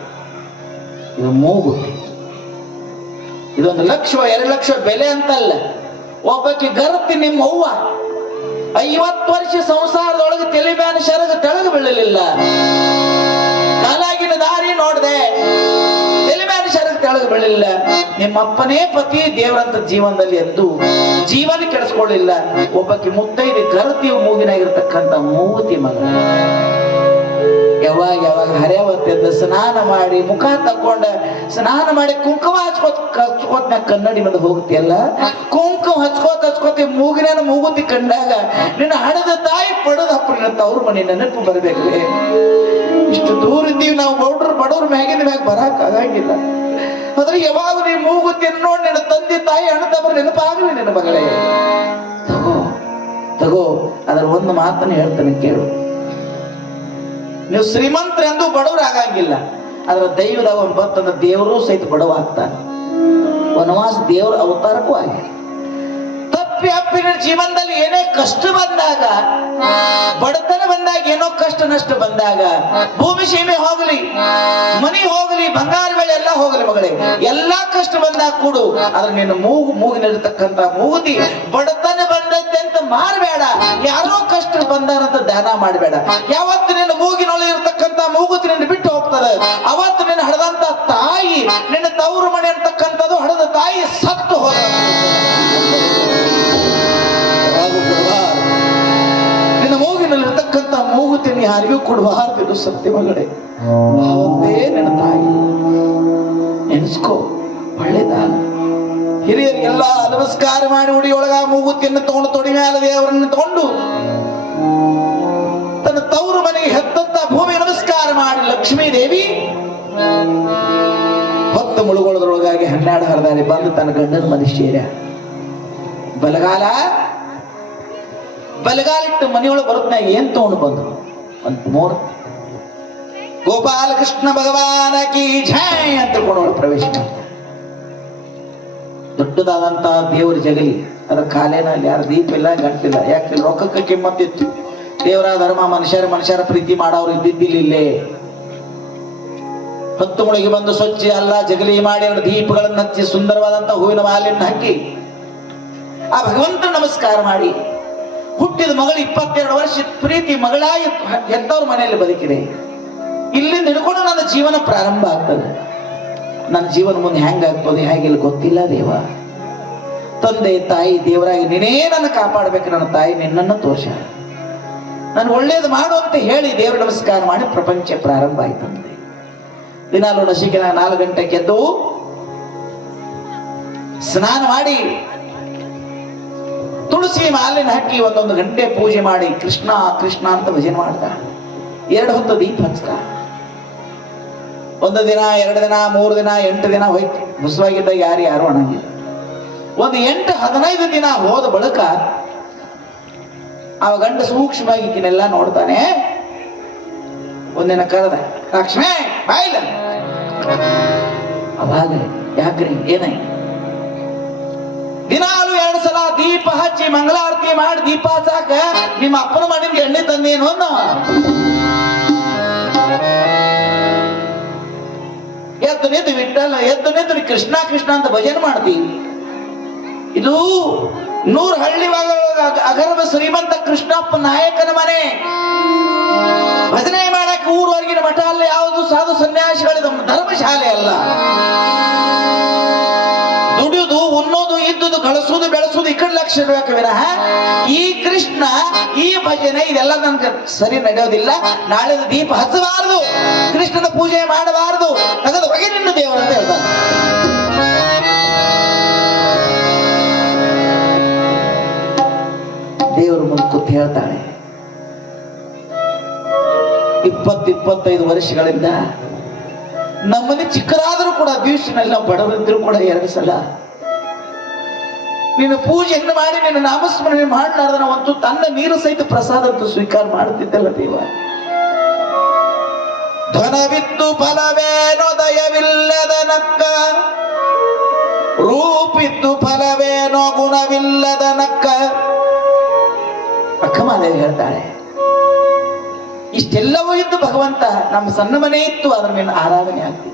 ಇದು ಮೂಗುತಿ. ಇದೊಂದು 1 ಲಕ್ಷ 2 ಲಕ್ಷ ಬೆಲೆ ಅಂತಲ್ಲ. ಒಬ್ಬಕ್ಕೆ ಗರ್ತಿ ನಿಮ್ಮ ಅವ್ವ 50 ವರ್ಷ ಸಂಸಾರದೊಳಗೆ ತಲೆ ಮ್ಯಾನ ಶರಗ ತೆಳಗ ಬೀಳಲಿಲ್ಲ. ಕಾಲಾಗಿನ ದಾರಿ ನೋಡ್ದೆ, ತಲೆ ಮ್ಯಾನ ಶರಗ ತೆಳಗ ಬೆಳಿಲ್ಲ, ನಿಮ್ಮಪ್ಪನೇ ಪತಿ ದೇವರಂತ ಜೀವನದಲ್ಲಿ ಎದ್ದು ಜೀವನ ಕೆಡಿಸ್ಕೊಳ್ಳಿಲ್ಲ. ಒಬ್ಬಕ್ಕೆ ಮುತ್ತೈದೆ ಗರ್ತಿ ಮೂಗಿನಾಗಿರ್ತಕ್ಕಂಥ ಮೂವತಿ ಮಗ ಯಾವಾಗ ಹರ್ಯಾವತ್ತೆದ್ದು ಸ್ನಾನ ಮಾಡಿ ಮುಖ ತಕೊಂಡ ಸ್ನಾನ ಮಾಡಿ ಕುಂಕುಮ ಹಚ್ಕೋತ ಕನ್ನಡಿ ಬಂದು ಹೋಗ್ತಿಯಲ್ಲ, ಕುಂಕುಮ ಹಚ್ಕೋತ ಮೂಗುತಿ ಕಂಡಾಗ ನಿನ್ನ ಹಣದ ತಾಯಿ ಪಡೋದಪ್ಪ ನಿನ್ನ ತವ್ರ ಮನೆ ನೆನಪು ಬರ್ಬೇಕ್ರಿ. ಇಷ್ಟು ದೂರ ಇದ್ದೀವಿ ನಾವು, ಬಡವ್ರ ಮ್ಯಾಗಿನ ಮ್ಯಾಗ ಬರಕ್ ಆಗಂಗಿಲ್ಲ. ಆದ್ರೆ ಯಾವಾಗ ನೀ ಮೂಗುತಿ ನೋಡಿ ನಿನ್ನ ತಂದೆ ತಾಯಿ ಹಣದವ್ರ ನೆನಪಾಗಲಿ ನಿನ್ನ ಮಗಳೇ. ತಗೋ ಅದ್ರ ಒಂದು ಮಾತನ್ನು ಹೇಳ್ತಾನೆ ಕೇಳು. ನೀವು ಶ್ರೀಮಂತರ ಎಂದು ಬಡವರು ಆಗಂಗಿಲ್ಲ. ಅದರ ದೈವದ ಒಂದು ಬರ್ತಂದ್ರೆ ದೇವರು ಸಹಿತ ಬಡವ ಆಗ್ತಾನೆ. ವನವಾಸ ದೇವರ ಅವತಾರಕ್ಕೂ ಆಗಿ ಅಪ್ಪಿನ ಜೀವನದಲ್ಲಿ ಏನೇ ಕಷ್ಟ ಬಂದಾಗ, ಬಡತನ ಬಂದಾಗ, ಏನೋ ಕಷ್ಟ ನಷ್ಟ ಬಂದಾಗ, ಭೂಮಿ ಸೀಮೆ ಹೋಗಲಿ, ಮನಿ ಹೋಗಲಿ, ಬಂಗಾರ ಬೆಳೆ ಎಲ್ಲ ಹೋಗಲಿ ಮಗಳೇ, ಎಲ್ಲಾ ಕಷ್ಟ ಬಂದಾಗ ಕೂಡು. ಆದ್ರೆ ನಿನ್ನ ಮೂಗಿನಿರ್ತಕ್ಕಂಥ ಮೂಗುತಿ ಬಡತನ ಬಂದತ್ತೆ ಅಂತ ಮಾರಬೇಡ. ಯಾರೋ ಕಷ್ಟ ಬಂದಾರಂತ ದಾನ ಮಾಡಬೇಡ. ಯಾವತ್ತು ನಿನ್ನ ಮೂಗಿನೊಳಗೆ ಇರ್ತಕ್ಕಂಥ ಮೂಗುತಿ ನಿನ್ನ ಬಿಟ್ಟು ಹೋಗ್ತದೆ, ಅವತ್ತು ನಿನ್ನ ಹಡದಂತ ತಾಯಿ, ನಿನ್ನ ತವರು ಮನೆ ಅಂತಕ್ಕಂಥದ್ದು ಹಡದ ತಾಯಿ ಸತ್ತು ಹೋದ. ನಿನ್ನ ಮೂಗಿನಲ್ಲಿರ್ತಕ್ಕಂಥ ಮೂಗುತಿಯನ್ನು ಯಾರಿಗೂ ಕೊಡಬಾರ್ದು. ಸತ್ಯ ಮಗಳೇ, ಅವತ್ತೇ ನಿನ್ನ ತಾಯಿ ನೆನೆಸ್ಕೋ. ಒಳ್ಳೇದಾಗ ಹಿರಿಯರಿಗೆಲ್ಲ ನಮಸ್ಕಾರ ಮಾಡಿ ಉಡಿಯೊಳಗ ಮೂಗುತಿಯನ್ನು ತಗೊಂಡು ತೊಡಿ ಮೇಲೆ ದೇವರನ್ನು ತಗೊಂಡು ತನ್ನ ತವರು ಮನೆಗೆ ಹೆತ್ತಂತ ಭೂಮಿ ನಮಸ್ಕಾರ ಮಾಡಿ ಲಕ್ಷ್ಮೀ ದೇವಿ ಹೊತ್ತು ಮುಳುಗೊಳದ್ರೊಳಗಾಗಿ 12 ಹರದಾರಿ ಬಂದು ತನ್ನ ಗಂಡನ ಮನೆ ಸೇರ ಬಲಗಾಲಿಟ್ಟು ಮನೆಯೊಳಗೆ ಬರುತ್ತಾಗ ಏನ್ ತಗೊಂಡು ಬಂದ್ರು? ಒಂದು ಮೂರ್ತಿ. ಗೋಪಾಲ ಕೃಷ್ಣ ಭಗವಾನ ಕಿ ಜೈ ಅಂತ ಕೊಂಡವಳು ಪ್ರವೇಶ ಮಾಡ್ತಾರೆ. ದೊಡ್ಡದಾದಂತ ದೇವರ ಜಗಲಿ, ಅದರ ಕಾಲೇನಲ್ಲಿ ಯಾರು ದೀಪ ಇಲ್ಲ, ಗಂಟಿಲ್ಲ. ಯಾಕೆ? ರೊಕ್ಕಕ್ಕೆ ಕಿಮ್ಮತ್ತಿತ್ತು. ದೇವರ ಧರ್ಮ, ಮನುಷ್ಯರ ಪ್ರೀತಿ ಮಾಡೋರು ಇದ್ದಿದ್ದಿಲ್ಲೇ. ಹೊತ್ತು ಮುಳುಗಿ ಬಂದು ಸ್ವಚ್ಛ ಅಲ್ಲ ಜಗಲಿ ಮಾಡಿ ಎರಡು ದೀಪಗಳನ್ನು ಹಚ್ಚಿ ಸುಂದರವಾದಂತ ಹೂವಿನ ಮಾಲೆಯನ್ನು ಹಾಕಿ ಆ ಭಗವಂತ ನಮಸ್ಕಾರ ಮಾಡಿ ಹುಟ್ಟಿದ ಮಗಳು 22 ವರ್ಷ ಪ್ರೀತಿ ಮಗಳಾಗಿ ಎಂತವ್ರ ಮನೆಯಲ್ಲಿ ಬದುಕಿದೆ. ಇಲ್ಲಿಂದ ಹಿಡ್ಕೊಂಡು ನನ್ನ ಜೀವನ ಪ್ರಾರಂಭ ಆಗ್ತದೆ. ನನ್ನ ಜೀವನ ಮುಂದೆ ಹೆಂಗಾಗ್ತದೆ ಹೇಗಿಲ್ಲ ಗೊತ್ತಿಲ್ಲ ದೇವ. ತಂದೆ ತಾಯಿ ದೇವರಾಗಿ ನೀನೇ ನನ್ನ ಕಾಪಾಡಬೇಕು. ನನ್ನ ತಾಯಿ ನಿನ್ನನ್ನು ತೋರ್ಸ, ನಾನು ಒಳ್ಳೇದು ಮಾಡು ಅಂತ ಹೇಳಿ ದೇವರ ನಮಸ್ಕಾರ ಮಾಡಿ ಪ್ರಪಂಚ ಪ್ರಾರಂಭ ಆಯ್ತಂತೆ. ದಿನಾಲು ನಸಿಕಿನ 4 ಗಂಟೆಗೆ ಎದ್ದು ಸ್ನಾನ ಮಾಡಿ ತುಳಸಿ ಮಾಲಿನ ಹಾಕಿ 1 ಗಂಟೆ ಪೂಜೆ ಮಾಡಿ ಕೃಷ್ಣ ಕೃಷ್ಣ ಅಂತ ಭಜನೆ ಮಾಡ್ತಾ 2 ಹೊತ್ತು ದೀಪ ಹಚ್ತಾ. 1 ದಿನ 2 ದಿನ 3 ದಿನ 8 ದಿನ ಹೋಯ್ತು. ಮುಸುವಾಗಿದ್ದಾಗ ಯಾರು ಅಣಂಗಿಲ್ಲ. ಒಂದು 8-15 ದಿನ ಹೋದ ಬಳಿಕ ಅವ ಗಂಡ ಸೂಕ್ಷ್ಮವಾಗಿ ಈಕಿನೆಲ್ಲ ನೋಡ್ತಾನೆ. ಒಂದಿನ ಕರೆದ, ಲಕ್ಷ್ಮೇ ಬಾಯಿಲ್ಲ. ಅವಾಗ ಯಾಕ್ರಿ ಏನಾಯ್ತು? ದಿನಾಲು 2 ಸಲ ದೀಪ ಹಚ್ಚಿ ಮಂಗಳಾರತಿ ಮಾಡಿ ದೀಪ ಹಚ್ಚಾಕ ನಿಮ್ಮ ಅಪ್ಪನ ಮಾಡಿದ ಎಣ್ಣೆ ತಂದೇನು ಅಂದ. ಎದ್ದು ನಿಂತು ವಿಠಲ, ಎದ್ದು ನಿಂತು ಕೃಷ್ಣ ಕೃಷ್ಣ ಅಂತ ಭಜನೆ ಮಾಡ್ತೀವಿ. ಇದು 100 ಹಳ್ಳಿ ಅಗರ್ಭ ಶ್ರೀಮಂತ ಕೃಷ್ಣಪ್ಪ ನಾಯಕನ ಮನೆ. ಭಜನೆ ಮಾಡಕ್ಕೆ ಊರವರೆಗಿನ ಮಠ ಅಲ್ಲ, ಯಾವುದು ಸಾಧು ಸನ್ಯಾಸಿಗಳಿದ ಧರ್ಮಶಾಲೆ ಅಲ್ಲ. ದುಡಿಯುವುದು, ಉಣ್ಣೋದು, ಇದ್ದುದು, ಗಳಿಸುವುದು, ಬೆಳೆಸುವುದು ಈ ಕಡೆ ಲಕ್ಷ ಇರಬೇಕು ವಿನಃ ಈ ಕೃಷ್ಣ ಈ ಭಜನೆ ಇದೆಲ್ಲ ನನ್ಗೆ ಸರಿ ನಡೆಯೋದಿಲ್ಲ. ನಾಳೆ ದೀಪ ಹಚ್ಚಬಾರದು, ಕೃಷ್ಣನ ಪೂಜೆ ಮಾಡಬಾರದು, ತೆಗೆದು ಹೊಗೆ ನಿನ್ನ ದೇವರು ಅಂತ ಹೇಳ್ತಾನೆ. ದೇವರು ಮುಂದೆ ಕೂತು ಹೇಳ್ತಾಳೆ, 20-25 ವರ್ಷಗಳಿಂದ ನಮ್ಮನೆ ಚಿಕ್ಕದಾದರೂ ಕೂಡ ದಿವಸನಲ್ಲಿ ನಾವು ಬಡವರಿದ್ರು ಕೂಡ 2 ಸಲ ನೀನು ಪೂಜೆಯನ್ನು ಮಾಡಿ ನಿನ್ನ ನಾಮಸ್ಮರಣೆ ಮಾಡಲಾರ್ದ ನಾವಂತೂ ತನ್ನ ನೀರು ಸಹಿತ ಪ್ರಸಾದ ಅಂತೂ ಸ್ವೀಕಾರ ಮಾಡುತ್ತಿದ್ದಲ್ಲ ದೇವ. ಧನವಿದ್ದು ಫಲವೇನೋ ದಯವಿಲ್ಲದ ನಕ್ಕ, ರೂಪಿದ್ದು ಫಲವೇನೋ ಗುಣವಿಲ್ಲದ ನಕ್ಕ. ಅಕ್ಕಮಾದೇವಿ ಹೇಳ್ತಾಳೆ, ಇಷ್ಟೆಲ್ಲವೂ ಇದ್ದು ಭಗವಂತ ನಮ್ಮ ಸಣ್ಣ ಮನೆ ಇತ್ತು, ಅದ್ರ ಮೇಲೆ ಆರಾಧನೆ ಆಗ್ತಿತ್ತು,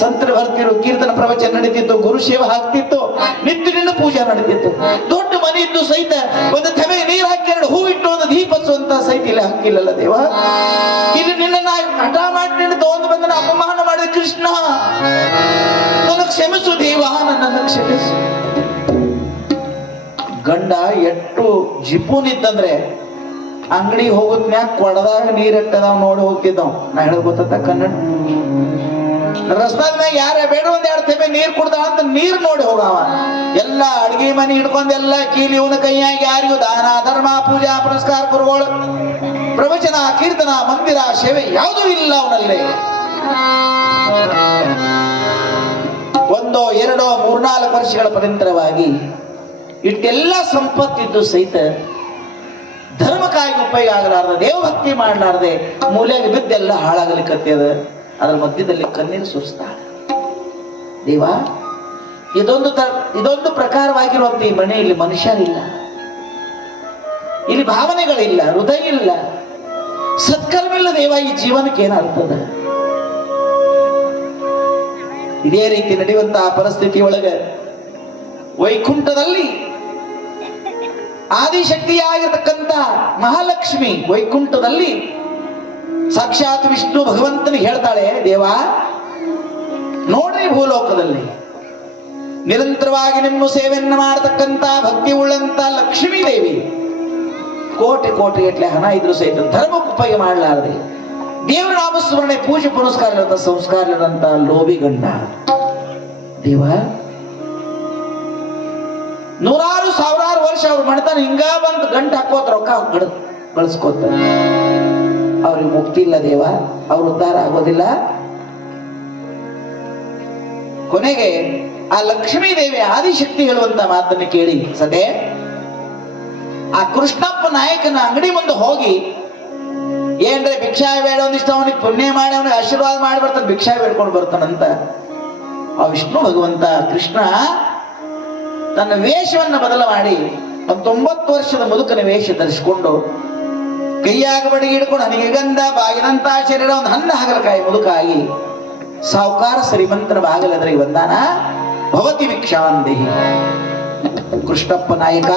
ಸಂತರ ಬರ್ತಿರು, ಕೀರ್ತನ ಪ್ರವಚನ ನಡೀತಿತ್ತು, ಗುರು ಸೇವೆ ಆಗ್ತಿತ್ತು, ನಿತ್ಯ ನಿನ್ನ ಪೂಜೆ ನಡೀತಿತ್ತು. ದೊಡ್ಡ ಮನೆ ಇದ್ದು ಸಹಿತ ಒಂದು ತವೆ ನೀರು ಹಾಕಿ 2 ಹೂ ಇಟ್ಟು ಒಂದು ದೀಪ ಹಚ್ಚುವಂತ ಸಹಿತ ಇಲ್ಲಿ ಹಾಕಿಲ್ಲಲ್ಲ ದೇವ. ಇಲ್ಲಿ ನಿನ್ನ ಹಠ ಮಾಡಿ ನಿನ್ನ ತಗೊಂಡು ಬಂದ ಅಪಮಾನ ಮಾಡಿದ ಕೃಷ್ಣ, ನನಗೆ ಲಕ್ಷ ಗಂಡ ಎಷ್ಟು ಜಿಪುನಿತ್ತಂದ್ರೆ ಅಂಗಡಿಗೆ ಹೋಗೋದ್ಮ್ಯಾಗ ಕೊಡದಾಗ ನೀರಿಟ್ಟದಾವ್ ನೋಡಿ ಹೋಗ್ತಿದ್ದಾವ್. ನಾ ಹೇಳೋದು ಗೊತ್ತ ಕನ್ನಡ. ರಸ್ತಾದ ಮ್ಯಾಗ ಯಾರ ಬೇಡ ಒಂದ್ 2 ತೆಮೆ ನೀರ್ ಕುಡ್ದಾವ ಅಂತ ನೀರ್ ನೋಡಿ ಹೋಗವ. ಎಲ್ಲ ಅಡ್ಗೆ ಮನೆ ಹಿಡ್ಕೊಂಡ್ ಎಲ್ಲ ಕೀಲಿ ಇವನ ಕೈಯಾಗಿ ಯಾರಿಗೂ ದಾನ ಧರ್ಮ ಪೂಜಾ ಪುರಸ್ಕಾರ ಗುರುಗಳು ಪ್ರವಚನ ಕೀರ್ತನ ಮಂದಿರ ಸೇವೆ ಯಾವುದೂ ಇಲ್ಲ ಅವನಲ್ಲಿ. 1, 2, 3, 4 ವರ್ಷಗಳ ಪರ್ಯಂತರವಾಗಿ ಇಷ್ಟೆಲ್ಲ ಸಂಪತ್ತಿದ್ದು ಸಹಿತ ಧರ್ಮಕ್ಕಾಗಿ ಉಪಯೋಗ ಆಗಲಾರ್ದೆ, ದೇವಭಕ್ತಿ ಮಾಡಲಾರ್ದೆ ಮೂಲೆಗೆ ಬಿದ್ದೆಲ್ಲ ಹಾಳಾಗಲಿಕ್ಕತ್ತದ. ಅದರ ಮಧ್ಯದಲ್ಲಿ ಕಣ್ಣೀರು ಸುರಿಸ್ತಾಳೆ. ದೇವ, ಇದೊಂದು ಪ್ರಕಾರವಾಗಿರುವಂತ ಈ ಮನೆಯಲ್ಲಿ ಮನುಷ್ಯರಿಲ್ಲ, ಇಲ್ಲಿ ಭಾವನೆಗಳಿಲ್ಲ, ಹೃದಯ ಇಲ್ಲ, ಸತ್ಕರ್ಮಿಲ್ಲ. ದೇವ, ಈ ಜೀವನಕ್ಕೆ ಏನಾಗ್ತದ? ಇದೇ ರೀತಿ ನಡೆಯುವಂತಹ ಪರಿಸ್ಥಿತಿ ಒಳಗೆ ವೈಕುಂಠದಲ್ಲಿ ಆದಿಶಕ್ತಿಯಾಗಿರ್ತಕ್ಕಂಥ ಮಹಾಲಕ್ಷ್ಮಿ ವೈಕುಂಠದಲ್ಲಿ ಸಾಕ್ಷಾತ್ ವಿಷ್ಣು ಭಗವಂತನಿಗೆ ಹೇಳ್ತಾಳೆ, ದೇವ ನೋಡ್ರಿ, ಭೂಲೋಕದಲ್ಲಿ ನಿರಂತರವಾಗಿ ನಿಮ್ಮ ಸೇವೆಯನ್ನು ಮಾಡತಕ್ಕಂತ ಭಕ್ತಿ ಉಳ್ಳಂತ ಲಕ್ಷ್ಮೀ ದೇವಿ ಕೋಟಿ ಕೋಟಿ ಗಟ್ಟಲೆ ಹಣ ಇದ್ರು ಸಹಿತ ಧರ್ಮಕ್ಕೆ ಉಪಯೋಗ ಮಾಡಲಾರದೆ ದೇವರ ನಾಮಸ್ಮರಣೆ ಪೂಜೆ ಪುನಸ್ಕಾರ ಇರಂತ ಸಂಸ್ಕಾರ ಇರಂತ ಲೋಭಿ ಗಂಡ. ದೇವ, 100 ಸಾವಿರಾರು ವರ್ಷ ಅವ್ರು ಮಾಡ್ತಾನೆ ಹಿಂಗ ಬಂದು ಗಂಟು ಹಾಕೋತ ರೊಕ್ಕ ಗಳಿಸ್ಕೋತ ಅವ್ರಿಗೆ ಮುಕ್ತಿ ಇಲ್ಲ. ದೇವ, ಅವ್ರ ಉದ್ಧಾರ ಆಗೋದಿಲ್ಲ. ಕೊನೆಗೆ ಆ ಲಕ್ಷ್ಮೀ ದೇವಿ ಆದಿಶಕ್ತಿ ಹೇಳುವಂತ ಮಾತನ್ನು ಕೇಳಿ, ಸದೇ ಆ ಕೃಷ್ಣಪ್ಪ ನಾಯಕನ ಅಂಗಡಿ ಮುಂದೆ ಹೋಗಿ ಏನ್ರೆ ಭಿಕ್ಷಾ ಬೇಡ, ಒಂದಿಷ್ಟು ಅವನಿಗೆ ಪುಣ್ಯ ಮಾಡಿ ಅವನಿಗೆ ಆಶೀರ್ವಾದ ಮಾಡಿ ಬರ್ತಾನೆ, ಭಿಕ್ಷಾ ಬೇಡ್ಕೊಂಡು ಬರ್ತಾನಂತ. ಆ ವಿಷ್ಣು ಭಗವಂತ ಕೃಷ್ಣ ತನ್ನ ವೇಷವನ್ನ ಬದಲ ಮಾಡಿ ಒಂದು 90 ವರ್ಷದ ಮುದುಕನ ವೇಷ ಧರಿಸಿಕೊಂಡು ಕೈಯಾಗ ಬಡಿಗೆ ಹಿಡ್ಕೊಂಡು ಹನಿಗೆ ಗಂಧ ಬಾಗಿನಂತ ಶರೀರ ಒಂದು ಹಣ್ಣ ಹಾಗಲಕಾಯಿ ಮುದುಕಾಗಿ ಸಾವುಕಾರ ಶ್ರೀಮಂತರ ಬಾಗಲದ್ರಿಗೆ ಬಂದಾನ. ಭವತಿ ಭಿಕ್ಷಾಂದೇಹಿ. ಕೃಷ್ಣಪ್ಪ ನಾಯಕ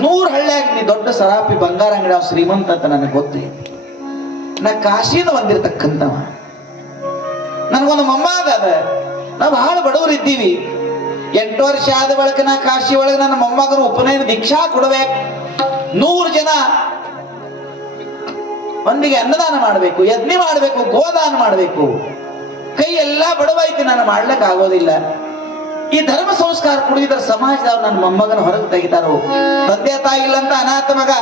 100 ಹಳ್ಳಿಯಾಗಿ ನೀ ದೊಡ್ಡ ಸರಾಪಿ ಬಂಗಾರ ಅಂಗಡಿ ಅವ್ ಶ್ರೀಮಂತ ಅಂತ ನನಗೆ ಗೊತ್ತೇ. ನಾ ಕಾಶಿಯಿಂದ ಬಂದಿರತಕ್ಕಂಥವ, ನನಗೊಂದು ಮೊಮ್ಮಗ ಅದ, ನಾವು ಬಹಳ ಬಡವರು ಇದ್ದೀವಿ. 8 ವರ್ಷ ಆದ ಬಳಿಕ ನಾ ಕಾಶಿ ಒಳಗೆ ನನ್ನ ಮೊಮ್ಮಗನ ಉಪನಯನ ದೀಕ್ಷಾ ಕೊಡಬೇಕು. 100 ಜನ ಮಂದಿಗೆ ಅನ್ನದಾನ ಮಾಡಬೇಕು, ಯಜ್ಞ ಮಾಡಬೇಕು, ಗೋದಾನ ಮಾಡಬೇಕು. ಕೈ ಎಲ್ಲ ಬಡವೈತಿ, ನಾನು ಮಾಡ್ಲಿಕ್ಕೆ ಆಗೋದಿಲ್ಲ. ಈ ಧರ್ಮ ಸಂಸ್ಕಾರ ಕುಡಿದ್ರ ಸಮಾಜದವ್ರು ನನ್ನ ಮೊಮ್ಮಗನ ಹೊರಗೆ ತೆಗಿತಾರೋ. ತಂದೆ ತಾಯಿ ಇಲ್ಲಂತ ಅನಾಥ ಮಗ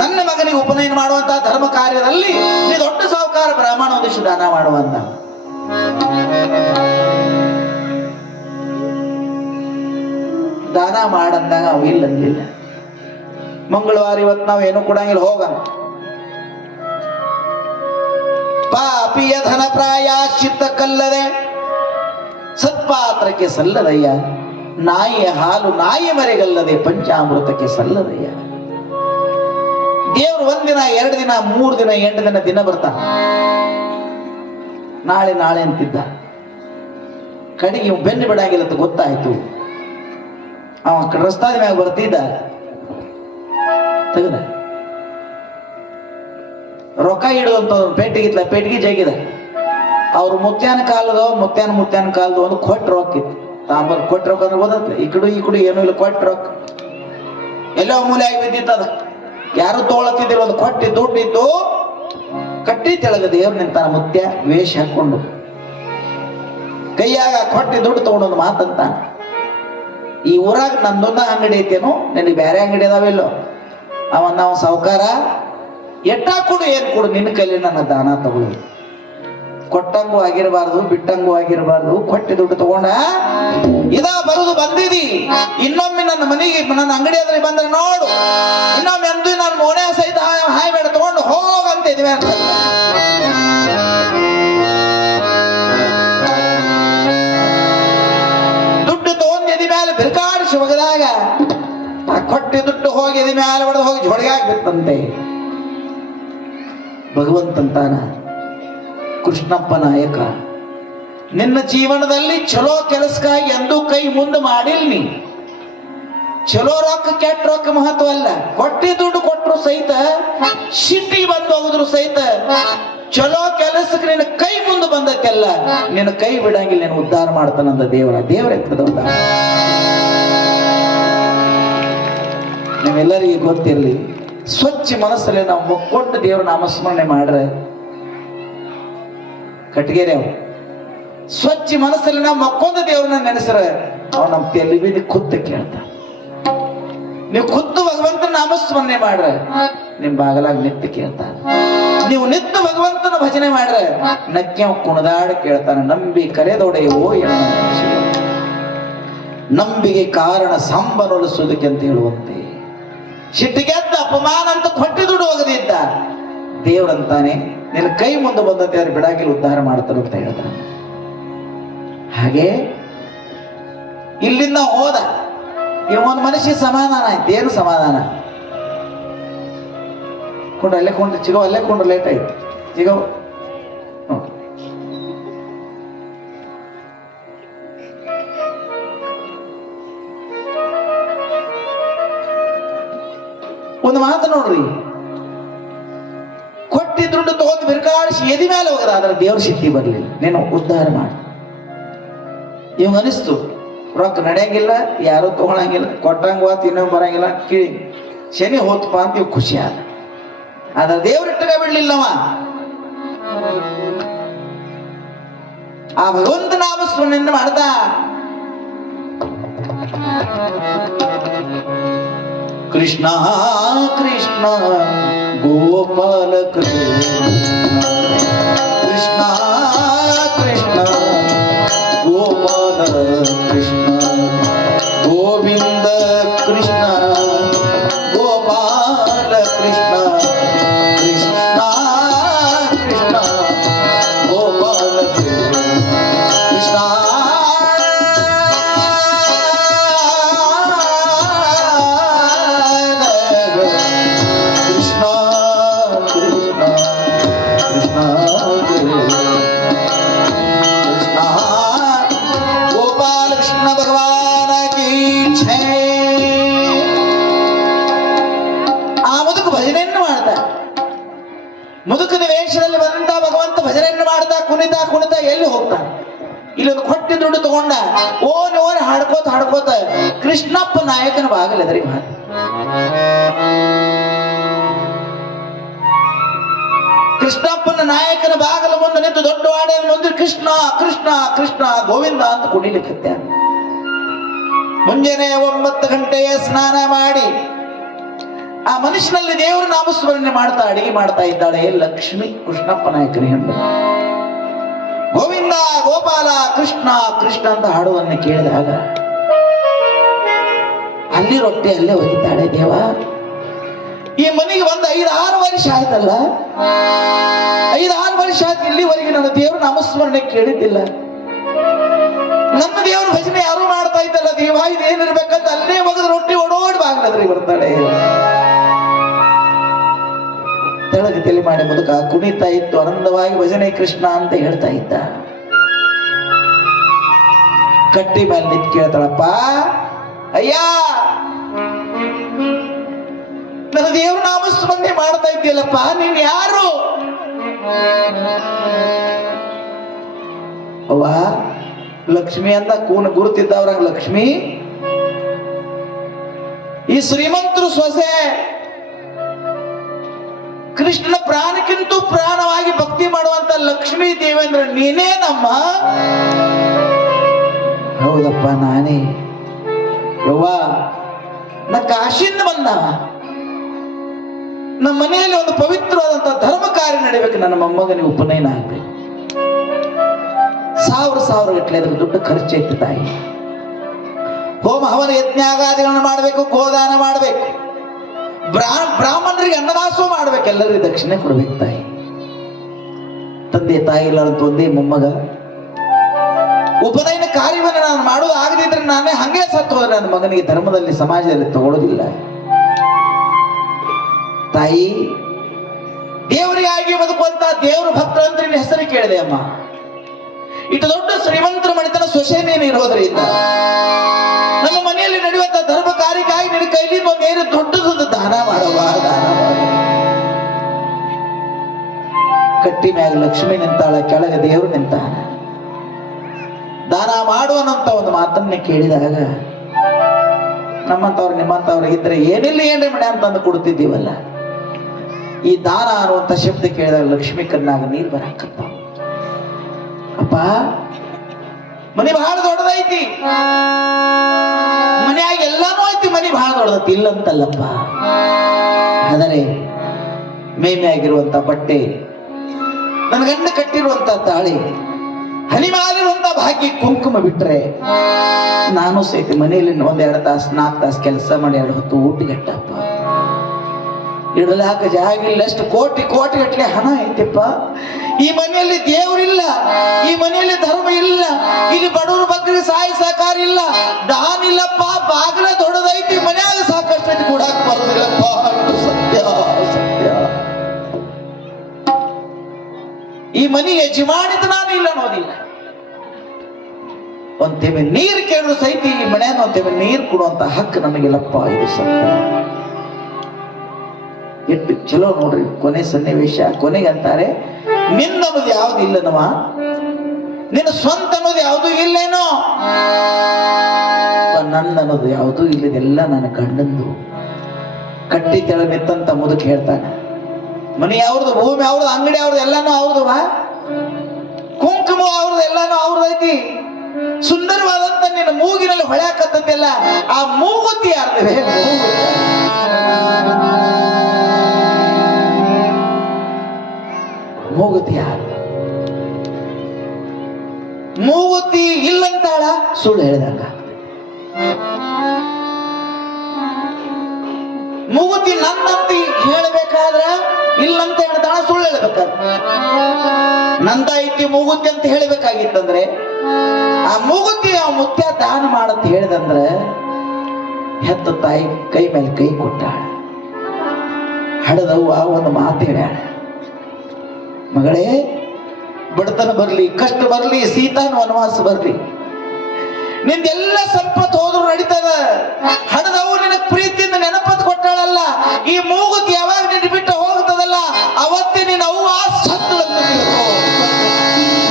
ನನ್ನ ಮಗನಿಗೆ ಉಪನಯನ ಮಾಡುವಂತಹ ಧರ್ಮ ಕಾರ್ಯದಲ್ಲಿ ನೀ ದೊಡ್ಡ ಸಾಹುಕಾರ ಬ್ರಾಹ್ಮಣ ಒಂದಿಷ್ಟು ದಾನ ಮಾಡುವಂತ. ದಾನ ಮಾಡಂದಾಗ ಅವು ಇಲ್ಲ ಅಂದಿಲ್ಲ. ಮಂಗಳವಾರ ಇವತ್ತು ನಾವು ಏನು ಕೊಡಂಗಿಲ್ಲ, ಹೋಗ. ಪಾಪಿಯ ಧನ ಪ್ರಾಯಶ್ಚಿತ್ತ ಕಲ್ಲದೆ ಸತ್ಪಾತ್ರಕ್ಕೆ ಸಲ್ಲದಯ್ಯ. ನಾಯಿಯ ಹಾಲು ನಾಯಿ ಮರೆಗಲ್ಲದೆ ಪಂಚಾಮೃತಕ್ಕೆ ಸಲ್ಲದಯ್ಯ. ದೇವ್ರು 1 ದಿನ 2 ದಿನ 3 ದಿನ 8 ದಿನ ಬರ್ತಾನ. ನಾಳೆ ಅಂತಿದ್ದ, ಕಡೆಗೆ ಬೆನ್ನು ಬಿಡಂಗಿಲ್ಲ ಅಂತ ಗೊತ್ತಾಯ್ತು. ಅವ ರಸ್ತಾದ ಮ್ಯಾಗ ಬರ್ತಿದ್ದ, ತೆಗದ ರೊಕ್ಕ ಇಡುವಂತ ಪೇಟಿಗೆ ಜಗಿದ. ಅವ್ರು ಮುತ್ಯಾನ ಕಾಲದೋ ಮುತ್ಯಾನ ಕಾಲದ ಒಂದು ಕೊಟ್ಟ ರೊಕ್ಕ ಇತ್ತು. ಕೊಟ್ಟ ರೊಕ್ಕ ಅಂದ್ರೆ ಓದತ್ತೆ, ಈ ಕಡೆ ಏನೂ ಇಲ್ಲ, ಕೊಟ್ಟ ರೊಕ್ಕ ಎಲ್ಲೋ ಮೂಲೆ ಆಗಿ ಬಿದ್ದಿತ್ತದ. ಯಾರು ತೋಳತ್ತಿದ್ರು, ಒಂದು ಕೊಟ್ಟಿ ದುಡ್ಡಿತ್ತು. ಕಟ್ಟಿ ತೆಳಗ ದೇವ್ರು ನಿಂತಾನ ಮುತ್ಯ ವೇಷ ಹಾಕೊಂಡು, ಕೈಯಾಗ ಕೊಟ್ಟಿ ದುಡ್ಡು ತಗೊಂಡೊಂದು ಮಾತಂತ, ಈ ಊರಾಗ ನಂದೊಂದ ಅಂಗಡಿ ಐತೇನು, ನಿನಗೆ ಬೇರೆ ಅಂಗಡಿ ಅದಾವೆಲ್ಲೋ? ನಾವು ಸಾವುಕಾರ, ಎಟ್ಟಾ ಕೊಡು ಏನ್ ಕೊಡು, ನಿನ್ನ ಕೈಲಿ ನನ್ನ ದಾನ ತಗೊಳ್ಳಿ. ಕೊಟ್ಟಂಗೂ ಆಗಿರಬಾರ್ದು, ಬಿಟ್ಟಂಗೂ ಆಗಿರಬಾರ್ದು. ಕೊಟ್ಟಿ ದುಡ್ಡು ತಗೊಂಡ ಬರುದು ಬಂದಿದಿ, ಇನ್ನೊಮ್ಮೆ ನನ್ನ ಮನೆಗೆ ನನ್ನ ಅಂಗಡಿ ಆದ್ರೆ ಬಂದ್ರೆ ನೋಡು, ಇನ್ನೊಮ್ಮೆ ಎಂದು ನಾನು ಮೋನೆ ಸಹಿತ ಹಾಯ್ ಬೇಡ ತಗೊಂಡು ಹೋಗಂತ ಇದ್ವಿ ಅಂತ. ದುಡ್ಡು ತಗೊಂಡು ಎದಿ ಮೇಲೆ ಬಿರ್ಕಾಡಿಸಿ ಒಗದಾಗ ಆ ಕೊಟ್ಟಿ ದುಡ್ಡು ಹೋಗಿ ಎದಿ ಮೇಲೆ ಹೊಡೆದು ಹೋಗಿ ಜೋಡಿಗಾಗ್ಬಿತ್ತಂತೆ. ಭಗವಂತಂತಾನ, ಕೃಷ್ಣಪ್ಪ ನಾಯಕ, ನಿನ್ನ ಜೀವನದಲ್ಲಿ ಚಲೋ ಕೆಲಸಕ್ಕಾಗಿ ಎಂದೂ ಕೈ ಮುಂದೆ ಮಾಡಿಲ್ ನೀ. ಚಲೋ ರೊಕ್ಕ ಕೆಟ್ಟ ರೊಕ್ಕ ಮಹತ್ವ ಅಲ್ಲ. ಕೊಟ್ಟಿ ದುಡ್ಡು ಕೊಟ್ಟರು ಸಹಿತ, ಸಿಟ್ಟಿ ಬಂದು ಹೋಗುದ್ರು ಸಹಿತ, ಚಲೋ ಕೆಲಸಕ್ಕೆ ನಿನ್ನ ಕೈ ಮುಂದೆ ಬಂದಕ್ಕೆಲ್ಲ ನಿನ್ನ ಕೈ ಬಿಡಂಗಿಲ್ಲ, ನೀನು ಉದ್ಧಾರ ಮಾಡ್ತಾನಂದ ದೇವರ ಉದ್ಧಾರ. ನೀವೆಲ್ಲರಿಗೂ ಗೊತ್ತಿರಲಿ, ಸ್ವಚ್ಛ ಮನಸ್ಸಲ್ಲಿ ನಾವು ಮುಕ್ಕೊಂಡು ದೇವ್ರ ನಾಮಸ್ಮರಣೆ ಮಾಡ್ರೆ, ಕಟ್ಗೆರೆ ಅವ್ರು ಸ್ವಚ್ಛ ಮನಸ್ಸಲ್ಲಿ ನಾವು ಮಕ್ಕೊಂದ ದೇವ್ರನ್ನ ನೆನೆಸ್ರೆ ಅವ್ ನಮ್ಮ ತೆಲಿ ಬೀದಿ ಖುದ್ದು ಕೇಳ್ತ. ನೀವು ಖುದ್ದು ಭಗವಂತನ ನಾಮಸ್ಮರಣೆ ಮಾಡ್ರೆ ನಿಮ್ ಬಾಗಲಾಗ ನಿತ್ಯ ಕೇಳ್ತಾನೆ. ನೀವು ನಿತ್ಯ ಭಗವಂತನ ಭಜನೆ ಮಾಡ್ರೆ ನಕ್ಯ ಕುಣದಾಡಿ ಕೇಳ್ತಾನೆ. ನಂಬಿ ಕರೆದೊಡೆಯೋ ನಂಬಿಗೆ ಕಾರಣ ಸಂಬರೊಲಿಸುವುದಕ್ಕೆ ಅಂತ ಹೇಳುವಂತೆ. ಸಿಟ್ಟಿಗೆದ್ದ ಅಪಮಾನ ಅಂತ ಕೊಟ್ಟಿ ದುಡ್ಡು ಹೋಗದಿದ್ದ ದೇವ್ರಂತಾನೆ ನಿನ್ನ ಕೈ ಮುಂದೆ ಬಂದಂತೆ ಅವ್ರು ಬಿಡಾಕಿಲ್ ಉದ್ಧಾರ ಮಾಡ್ತಾರೆ ಅಂತ ಹೇಳ್ತಾನೆ. ಹಾಗೆ ಇಲ್ಲಿಂದ ಹೋದ ಇವೊಂದು ಮನುಷ್ಯ ಸಮಾಧಾನ ಆಯ್ತು. ಏನು ಸಮಾಧಾನ? ಕೊಂಡು ಅಲ್ಲೇ ಕೊಂಡು ಚಿಗೋ, ಅಲ್ಲೇ ಕೊಂಡು ಲೇಟ್ ಆಯ್ತು ಚಿಗೋ. ಒಂದು ಮಾತು ನೋಡ್ರಿ, ಕೊಟ್ಟಿ ದುಡ್ಡು ತಗೊಂಡು ಬಿರ್ಕಾಡಿಸಿ ಎದಿ ಮೇಲೆ ಹೋಗದ, ಆದ್ರೆ ದೇವ್ರ ಸಿಟ್ಟಿ ಬರ್ಲಿಲ್ಲ, ನೀನು ಉದ್ಧಾರ ಮಾಡಿ. ಇವಂಗ ಅನಿಸ್ತು ರೊಕ್ಕ ನಡೆಯಂಗಿಲ್ಲ, ಯಾರು ತಗೊಳಂಗಿಲ್ಲ, ಕೊಟ್ಟಂಗವಾತ್ ಇನ್ನೊಂದು ಬರಂಗಿಲ್ಲ, ಕಿಳಿ ಶನಿ ಹೋತಪ್ಪ ಅಂತ ಇವ್ ಖುಷಿ ಆದ. ಆದ್ರೆ ದೇವ್ರ ಇಟ್ಟಗ ಬಿಡ್ಲಿಲ್ಲವ. ಆ ಭಗವಂತ ನಾಮಸ್ಮರಣೆಯನ್ನು ಮಾಡ್ದ. ಕೃಷ್ಣ ಕೃಷ್ಣ ಗೋಪಾಲ ಕೃಷ್ಣ ಕೃಷ್ಣ ಕೃಷ್ಣ ಗೋಪಾಲ ಕೃಷ್ಣ ಗೋವಿಂದ ಕೃಷ್ಣ ಗೋಪಾಲ ಕೃಷ್ಣ ಕೃಷ್ಣ ಕೃಷ್ಣ ಗೋಪಾಲ ಕೃಷ್ಣ ಮುದುಕನ ವೇಷದಲ್ಲಿ ಬಂದಂತ ಭಗವಂತ ಭಜನೆಯನ್ನು ಮಾಡ್ತಾ ಕುಣಿತಾ ಕುಣಿತಾ ಎಲ್ಲಿ ಹೋಗ್ತಾನೆ? ಇಲ್ಲೊಂದು ಕೊಟ್ಟಿ ದುಡ್ಡು ತಗೊಂಡ ಓನ್ ಹಾಡ್ಕೋತ ಹಾಡ್ಕೋತ ಕೃಷ್ಣಪ್ಪ ನಾಯಕನ ಬಾಗಲದ್ರಿ. ಕೃಷ್ಣಪ್ಪನ ನಾಯಕನ ಬಾಗಲ ಮುಂದೆ ನಿಂತು ದೊಡ್ಡ ವಾಡೆ ಮುಂದೆ ಕೃಷ್ಣ ಕೃಷ್ಣ ಕೃಷ್ಣ ಗೋವಿಂದ ಅಂತ ಕುಣಿಲಿಕ್ಕೆ. ಮುಂಜಾನೆ 9 ಗಂಟೆಯ ಸ್ನಾನ ಮಾಡಿ ಆ ಮನುಷ್ಯನಲ್ಲಿ ದೇವರ ನಾಮಸ್ಮರಣೆ ಮಾಡ್ತಾ ಅಡಿಗೆ ಮಾಡ್ತಾ ಇದ್ದಾಳೆ ಲಕ್ಷ್ಮಿ, ಕೃಷ್ಣಪ್ಪ ನಾಯಕನ ಹೆಣ್ಣು. ಗೋವಿಂದ ಗೋಪಾಲ ಕೃಷ್ಣ ಕೃಷ್ಣ ಅಂತ ಹಾಡುವನ್ನು ಕೇಳಿದಾಗ ಅಲ್ಲಿ ರೊಟ್ಟಿ ಅಲ್ಲೇ ಒಗಿತಾಳೆ. ದೇವ, ಈ ಮನೆಗೆ ಬಂದ 5-6 ವರ್ಷ ಆಯ್ತಲ್ಲ, 5-6 ವರ್ಷ ಆಯ್ತು, ಇಲ್ಲಿವರೆಗೆ ನನ್ನ ದೇವ್ರ ನಾಮಸ್ಮರಣೆ ಕೇಳಿದ್ದಿಲ್ಲ. ನನ್ನ ದೇವ್ರ ಭಜನೆ ಯಾರು ಮಾಡ್ತಾ ಇದ್ದಲ್ಲ ದೇವ, ಇದೇನಿರ್ಬೇಕಂತ ಅಲ್ಲೇ ಒಗದ ರೊಟ್ಟಿ ಓಡೋಡಿ ಬಾಗ್ಲದ್ರಿ ಬರ್ತಾಳೆ. ತೆಳಗೆ ತಲೆ ಮಾಡಿ ಮುದುಕ ಕುಣಿತಾ ಇತ್ತು, ಆನಂದವಾಗಿ ಭಜನೆ ಕೃಷ್ಣ ಅಂತ ಹೇಳ್ತಾ ಇದ್ದ. ಕಟ್ಟಿ ಮೇಲೆ ನಿಂತು ಕೇಳ್ತಾಳಪ್ಪ, ಅಯ್ಯ ನನ್ನ ದೇವ್ರ ನಾಮಸ್ಮರಣೆ ಮಾಡ್ತಾ ಇದ್ದೀಯಲ್ಲಪ್ಪ, ನೀನ್ ಯಾರು? ಅವ್ವ ಲಕ್ಷ್ಮಿ ಅಂತ ಗುರುತಿದ್ದವ್ರಾಗ ಲಕ್ಷ್ಮಿ, ಈ ಶ್ರೀಮಂತರು ಸೊಸೆ, ಕೃಷ್ಣನ ಪ್ರಾಣಕ್ಕಿಂತ ಪ್ರಾಣವಾಗಿ ಭಕ್ತಿ ಮಾಡುವಂತ ಲಕ್ಷ್ಮೀ ದೇವೇಂದ್ರ ನೀನೇ ನಮ್ಮ? ಹೌದಪ್ಪ ನಾನೇ. ಯವ್ವ ನಾ ಕಾಶಿಂದ ಬಂದ, ನಮ್ಮ ಮನೆಯಲ್ಲಿ ಒಂದು ಪವಿತ್ರವಾದಂತ ಧರ್ಮ ಕಾರ್ಯ ನಡೀಬೇಕು, ನನ್ನ ಮೊಮ್ಮಗನಿಗೆ ಉಪನಯನ ಆಗ್ಬೇಕು. 1000 ಗಟ್ಟಲೆ ಅದ್ರ ದುಡ್ಡು ಖರ್ಚೈತಿ ತಾಯಿ. ಹೋಮ ಹವನ ಯಜ್ಞಾಗಾದಿಗಳನ್ನು ಮಾಡಬೇಕು, ಗೋದಾನ ಮಾಡಬೇಕು, ಬ್ರಾಹ್ಮಣರಿಗೆ ಅನ್ನದಾಸೋಹ ಮಾಡ್ಬೇಕು, ಎಲ್ಲರಿಗೂ ದಕ್ಷಿಣೆ ಕೊಡ್ಬೇಕು ತಾಯಿ. ತಂದೆ ತಾಯಿ ಇಲ್ಲದಂತ ಒಂದೇ ಮೊಮ್ಮಗ. ಉಪನಯನ ಕಾರ್ಯವನ್ನು ನಾನು ಮಾಡೋದು ಆಗದಿದ್ರೆ ನಾನೇ ಹಂಗೆ ಸತ್ತು ಹೋದ್ರೆ ನನ್ನ ಮಗನಿಗೆ ಧರ್ಮದಲ್ಲಿ ಸಮಾಜದಲ್ಲಿ ತಗೊಳ್ಳೋದಿಲ್ಲ. ತಾಯಿ ದೇವರಿಗಾಗಿ ಬದುಕುವಂತ ದೇವ್ರ ಭಕ್ತ ಅಂತ ನಿನ್ನ ಹೆಸರು ಕೇಳಿದೆ ಅಮ್ಮ. ಇಟ್ಟು ದೊಡ್ಡ ಶ್ರೀಮಂತರ ಮಣಿತನ ಸೊಸೆನೇನು ಇರೋದ್ರಿಂದ ನಮ್ಮ ಮನೆಯಲ್ಲಿ ನಡೆಯುವಂತ ಧರ್ಮ ಕಾರ್ಯಕ್ಕಾಗಿ ನಿನ್ನ ಕೈಲಿ ಒಂದೇನು ದೊಡ್ಡದೊಂದು ದಾನ ಮಾಡುವ, ದಾನ ಮಾಡುವ. ಕಟ್ಟಿ ಮ್ಯಾಗ ಲಕ್ಷ್ಮಿ ನಿಂತಾಳ, ಕೆಳಗೆ ದೇವರು ನಿಂತಾನ. ದಾನ ಮಾಡುವನಂತ ಒಂದು ಮಾತನ್ನೇ ಕೇಳಿದಾಗ ನಮ್ಮಂತವ್ರು ನಿಮ್ಮಂತವ್ರು ಇದ್ರೆ ಏನಿಲ್ಲ ಏನ್ರಿ ಮನೆ ಅಂತಂದು ಕೊಡ್ತಿದ್ದೀವಲ್ಲ. ಈ ದಾನ ಅನ್ನುವಂತ ಶಬ್ದ ಕೇಳಿದಾಗ ಲಕ್ಷ್ಮಿ ಕಣ್ಣಾಗ ನೀರ್ ಬರಾಕಪ್ಪ. ಅಪ್ಪ ಮನೆ ಬಹಳ ದೊಡ್ಡದೈತಿ, ಮನೆಯಾಗ ಎಲ್ಲಾನು ಐತಿ, ಮನೆ ಬಹಳ ದೊಡ್ಡದೈತಿ ಇಲ್ಲಂತಲ್ಲಪ್ಪ. ಆದರೆ ಮೇಮೆ ಆಗಿರುವಂತ ಬಟ್ಟೆ, ನನ್ನ ಗಂಡ ಕಟ್ಟಿರುವಂತ ತಾಳಿ, ಹನಿಮಾಲಿರುವಂತ ಭಾಗ್ಯ ಕುಂಕುಮ ಬಿಟ್ರೆ ನಾನು ಸಹಿತ ಮನೆಯಲ್ಲಿ 1-2 ತಾಸು 4 ತಾಸು ಕೆಲಸ ಮಾಡಿ 2 ಹೊತ್ತು ಊಟಗಟ್ಟಪ್ಪ. ಇಡಲಾಕ ಜಾಗ ಇಲ್ಲ, ಅಷ್ಟು ಕೋಟಿ ಗಟ್ಟಲೆ ಹಣ ಐತಿಪ್ಪ. ಈ ಮನೆಯಲ್ಲಿ ದೇವರಿಲ್ಲ, ಈ ಮನೆಯಲ್ಲಿ ಧರ್ಮ ಇಲ್ಲ, ಇಲ್ಲಿ ಬಡವರು ಬಗ್ಗೆ ಸಹಾಯ ಸಹಕಾರ ಇಲ್ಲ, ದಾನ ಇಲ್ಲಪ್ಪ. ಬಾಗಿಲ ದೊಡ್ಡದೈತಿ, ಮನೆಯಾಗ ಸಾಕಷ್ಟು ಕೂಡಾಕ ಬರೋದಿಲ್ಲಪ್ಪ. ಸತ್ಯ ಸತ್ಯ. ಈ ಮನೆ ಯಜಮಾನಿತ ನಾನು ಇಲ್ಲ ಅನ್ನೋದಿಲ್ಲ. ಒಂದ್ ತೆಮೆ ನೀರು ಕೇಳಿದ್ರು ಸಹಿತ ಈ ಮನೆಯನ್ನು ಒಂದ್ ತೆಮೆ ನೀರು ಕೊಡುವಂತ ಹಕ್ಕು ನಮಗಿಲ್ಲಪ್ಪ. ಇದು ಸತ್ಯ. ಎಷ್ಟು ಚಲೋ ನೋಡ್ರಿ ಕೊನೆ ಸನ್ನಿವೇಶ. ಕೊನೆಗೆ ಅಂತಾರೆ, ನಿನ್ನನ್ನೋದು ಯಾವ್ದು ಇಲ್ಲನವ, ನಿನ್ನ ಸ್ವಂತ ಅನ್ನೋದು ಯಾವುದು ಇಲ್ಲೇನೋ, ನನ್ನ ಅನ್ನೋದು ಯಾವುದು ಇಲ್ಲದೆಲ್ಲ ನನ್ನ ಗಂಡಂದು. ಕಟ್ಟಿ ತೆಳ ನಿತ್ತಂತ ಮುದುಕ್ ಹೇಳ್ತಾನೆ, ಮನೆ ಅವ್ರದ್ದು, ಭೂಮಿ ಅವ್ರದ್ದು, ಅಂಗಡಿ ಅವ್ರದ್ದು, ಎಲ್ಲಾನು ಅವ್ರದು, ಕುಂಕುಮ ಅವ್ರದ್ದು, ಎಲ್ಲಾನು ಅವ್ರದೈತಿ. ಸುಂದರವಾದಂತ ನಿನ್ನ ಮೂಗಿನಲ್ಲಿ ಹೊಳ್ಯಾಕತ್ತಲ್ಲ, ಆ ಮೂಗುತಿ ಯಾರ್ದಿವೆ? ಮೂಗುತಿ ಯಾರು? ಮೂಗುತಿ ಇಲ್ಲಂತಾಳ, ಸುಳ್ಳು ಹೇಳಿದಂಗ. ಮೂಗುತಿ ನನ್ನಂತಿ ಹೇಳಬೇಕಾದ್ರ ಇಲ್ಲಂತ ಹೇಳ್ತಾಳ, ಸುಳ್ಳು ಹೇಳ್ಬೇಕಾದ್ರೆ. ನಂದ ಐತಿ ಮೂಗುತಿ ಅಂತ ಹೇಳ್ಬೇಕಾಗಿತ್ತಂದ್ರೆ ಆ ಮೂಗುತಿ ಆ ಮುತ್ಯ ದಾನ ಮಾಡಂತ ಹೇಳಿದಂದ್ರೆ ಹೆತ್ತ ತಾಯಿ ಕೈ ಮೇಲೆ ಕೈ ಕೊಟ್ಟಾಳ. ಹಡದವ್ವ ಒಂದು ಮಾತು ಹೇಳ್ಯಾಳ, ಮಗಳೇ ಬಡತನ ಬರ್ಲಿ, ಕಷ್ಟ ಬರ್ಲಿ, ಸೀತಾನ ವನವಾಸ ಬರ್ಲಿ, ನಿಂದೆಲ್ಲ ಸಂಪತ್ತು ಹೋದ್ರು ನಡೀತದ. ಹಡದವು ನಿನಗ್ ಪ್ರೀತಿಯಿಂದ ನೆನಪತ್ ಕೊಟ್ಟಾಳಲ್ಲ, ಈ ಮೂಗುತಿ ಯಾವಾಗ ನಿನ್ನ ಬಿಟ್ಟು ಹೋಗ್ತದಲ್ಲ ಅವತ್ತೇ ನೀನು ಅವ್ವ ಸತ್ತಳಂತ ತಿಳ್ಕೋ.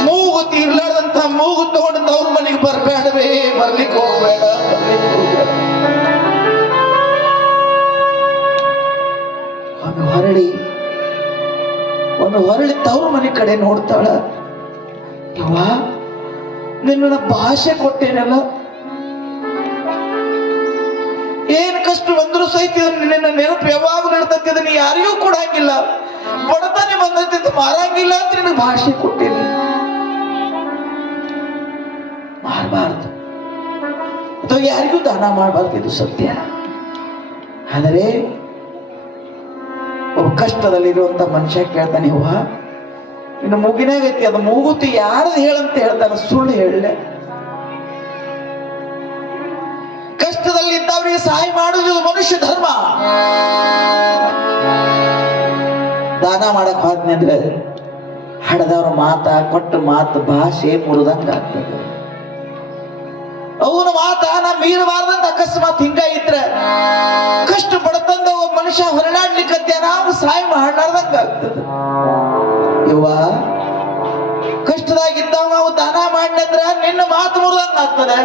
ಮೂಗುತಿ ಇರ್ಲಾರ್ದಂತ ಮೂಗು ತಗೊಂಡಂತ ಅವ್ರ ಮನೆಗೆ ಬರ್ಬೇಡವೇ, ಬರ್ಲಿಕ್ಕೆ ಹೋಗ್ಬೇಡ, ಬರ್ಲಿಕ್ಕೆ ಹೋಗ್ಬೇಡ. ಒಂದು ಹೊರಳಿ ತವ್ರ ಮನೆ ಕಡೆ ನೋಡ್ತಾಳ. ಯವ್ವ ನಿನ್ನ ಭಾಷೆ ಕೊಟ್ಟೇನಲ್ಲ, ಏನ್ ಕಷ್ಟ ಬಂದ್ರು ಸಹಿತ ನಿನ್ನ ನೆನಪು ಯಾವಾಗ ನಡ್ತದ, ನೀ ಯಾರಿಗೂ ಕೊಡಂಗಿಲ್ಲ, ಬಡತನ ಬಂದೈತಿ ಮಾರಂಗಿಲ್ಲ ಅಂತ ನಿನಗೆ ಭಾಷೆ ಕೊಟ್ಟೇನಿ. ಮಾಡಬಾರ್ದು ಅಥವಾ ಯಾರಿಗೂ ದಾನ ಮಾಡಬಾರ್ದು, ಇದು ಸತ್ಯ. ಆದರೆ ಒಬ್ಬ ಕಷ್ಟದಲ್ಲಿರುವಂತ ಮನುಷ್ಯ ಕೇಳ್ತಾನೆ, ಯವ್ವ ಇನ್ನು ಮುಗಿನಾಗೈತಿ, ಅದು ಮೂಗುತಿ ಯಾರದು ಹೇಳಂತ ಹೇಳ್ತಾನೆ, ಸುಳ್ಳು ಹೇಳಲೆ. ಕಷ್ಟದಲ್ಲಿದ್ದವರಿಗೆ ಸಹಾಯ ಮಾಡುವುದು ಮನುಷ್ಯ ಧರ್ಮ. ದಾನ ಮಾಡಕ್ ಹೋದ್ನಿ ಅಂದ್ರೆ ಹಡದವ್ರ ಮಾತ ಕೊಟ್ಟ ಮಾತು ಭಾಷೆ ಮುರಿದಂಗ ಆಗ್ತದೆ. ಅವನ ಮಾತ ನಾ ಮೀರಬಾರ್ದಂತ ಅಕಸ್ಮಾತ್ ಹಿಂಗ ಇದ್ರೆ ಕಷ್ಟ ಪಡತಂದ ಒಬ್ಬ ಮನುಷ್ಯ ಹೊರಡಾಡ್ಲಿಕ್ಕೆ ನಾವು ಸಹಾಯ ಮಾಡಲಾರ್ದಂಗ ಆಗ್ತದೆ. ಇವ ಕಷ್ಟದಾಗಿದ್ದಾಗ ನಾವು ದಾನ ಮಾಡಿದ್ರ ನಿನ್ನ ಮಾತು ಮುರಿದಂಗ ಆಗ್ತದೆ,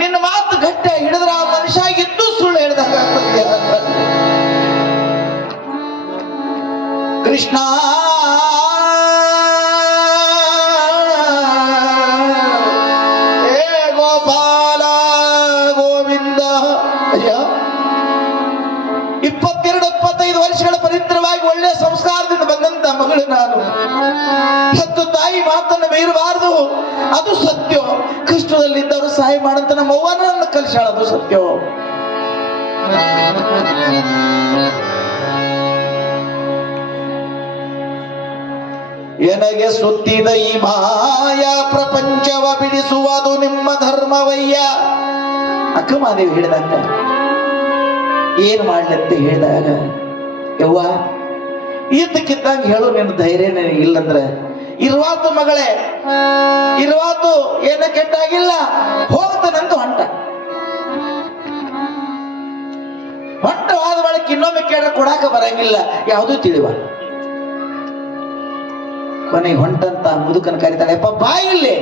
ನಿನ್ನ ಮಾತು ಗಟ್ಟಿ ಹಿಡಿದ್ರ ಆ ಮನುಷ್ಯ ಇದ್ದು ಸುಳ್ಳು ಹೇಳಿದಂಗ ಆಗ್ತದೆ. ಕೃಷ್ಣ ಗೋಪಾಲ ಗೋವಿಂದ. 22-25 ವರ್ಷಗಳ ಪವಿತ್ರವಾಗಿ ಒಳ್ಳೆಯ ಸಂಸ್ಕಾರದಿಂದ ಬಂದಂತ ಮಗಳು ನಾನು. ಹತ್ತು ತಾಯಿ ಮಾತನ್ನು ಮೀರಬಾರದು, ಅದು ಸತ್ಯ. ಕಷ್ಟದಲ್ಲಿದ್ದವರು ಸಹಾಯ ಮಾಡಂತ ನಮ್ಮ ಅವ್ವನನ್ನು ಕಲಿಸಾಳ, ಅದು ಸತ್ಯ. ಎನಗೆ ಸುತ್ತಿದ ಈ ಮಾಯ ಪ್ರಪಂಚವ ಬಿಡಿಸುವುದು ನಿಮ್ಮ ಧರ್ಮವಯ್ಯ. ಅಕ್ಕಮಾದೇವಿ ಹೇಳಿದಂಗ ಏನ್ ಮಾಡ್ಲಂತ ಹೇಳಿದಾಗ, ಯವ್ವ ಇದ್ದಕ್ಕಿದ್ದಂಗ ಹೇಳು, ನಿನ್ನ ಧೈರ್ಯ ನನಗೆ ಇಲ್ಲಂದ್ರ ಇರುವಾತು ಮಗಳೇ, ಇರುವಾತು ಏನ ಕೆಟ್ಟಾಗಿಲ್ಲ, ಹೋಗ್ತಾನಂತ ಹೊಂಟ. ಹೊಂಟವಾದ ಬಳಿಕ ಇನ್ನೊಮ್ಮೆ ಕೇಳ ಕೊಡಾಕ ಬರಂಗಿಲ್ಲ, ಯಾವುದೂ ತಿಳಿವ. ಕೊನೆಗೆ ಹೊಂಟಂತ ಮುದುಕನ ಕರಿತಾಳೆ, ಯಪ್ಪ ಬಾಯಿಲ್ಲೇ